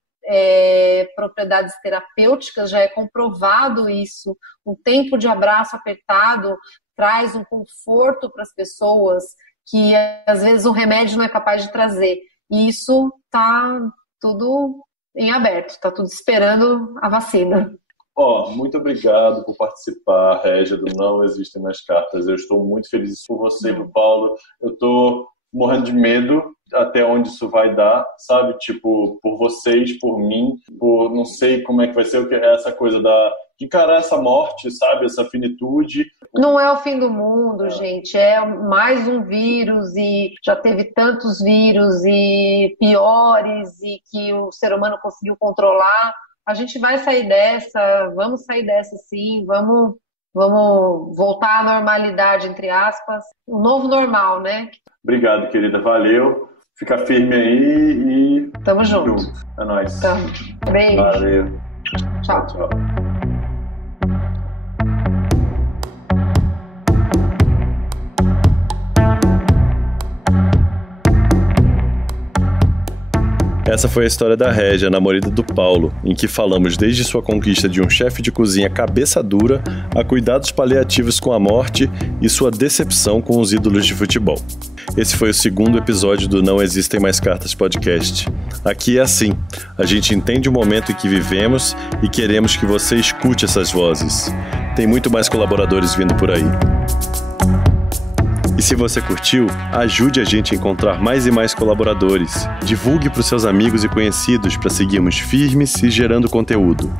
propriedades terapêuticas, já é comprovado isso. O tempo de abraço apertado traz um conforto para as pessoas que às vezes o remédio não é capaz de trazer. E isso está tudo em aberto, está tudo esperando a vacina. Muito obrigado por participar, Régia, do Não Existem Mais Cartas. Eu estou muito feliz por você e por Paulo. Eu estou morrendo de medo até onde isso vai dar, sabe? Tipo, por vocês, por mim, por não sei como é que vai ser, o que é essa coisa de encarar essa morte, sabe? Essa finitude. Não é o fim do mundo, gente. É mais um vírus, e já teve tantos vírus e piores, e que o ser humano conseguiu controlar. A gente vai sair dessa, vamos sair dessa sim, vamos voltar à normalidade, entre aspas. O novo normal, né? Obrigado, querida. Valeu. Fica firme aí e... Tamo junto. É nóis. Tamo. Beijo. Valeu. Tchau. Tchau. Essa foi a história da Régia, namorada do Paulo, em que falamos desde sua conquista de um chefe de cozinha cabeça dura a cuidados paliativos com a morte e sua decepção com os ídolos de futebol. Esse foi o 2º episódio do Não Existem Mais Cartas podcast. Aqui é assim, a gente entende o momento em que vivemos e queremos que você escute essas vozes. Tem muito mais colaboradores vindo por aí. E se você curtiu, ajude a gente a encontrar mais e mais colaboradores. Divulgue para os seus amigos e conhecidos para seguirmos firmes e gerando conteúdo.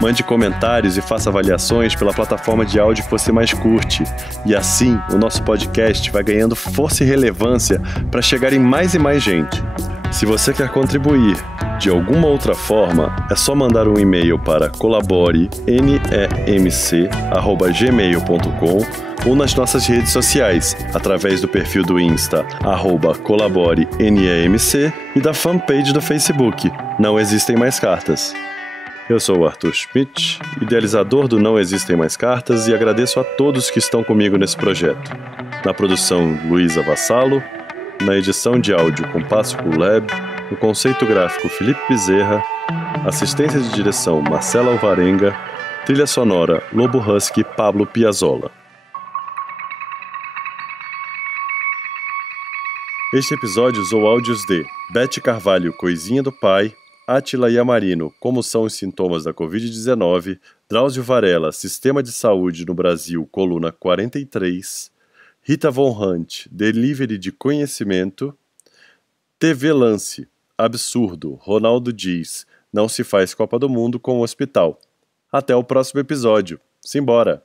Mande comentários e faça avaliações pela plataforma de áudio que você mais curte. E assim, o nosso podcast vai ganhando força e relevância para chegar em mais e mais gente. Se você quer contribuir de alguma outra forma, é só mandar um e-mail para colaborenemc@gmail.com ou nas nossas redes sociais, através do perfil do Insta, @colaborenemc, e da fanpage do Facebook, Não Existem Mais Cartas. Eu sou o Arthur Schmidt, idealizador do Não Existem Mais Cartas, e agradeço a todos que estão comigo nesse projeto. Na produção, Luísa Vassalo, na edição de áudio Compasso Lab, no conceito gráfico Felipe Bezerra, assistência de direção Marcela Alvarenga, trilha sonora Lobo Husky Pablo Piazzolla. Este episódio usou áudios de Beth Carvalho, Coisinha do Pai, Átila Yamarino, Como são os sintomas da Covid-19, Drauzio Varela, Sistema de Saúde no Brasil, coluna 43, Rita Von Hunt, Delivery de Conhecimento, TV Lance, Absurdo, Ronaldo diz, não se faz Copa do Mundo com o hospital. Até o próximo episódio. Simbora!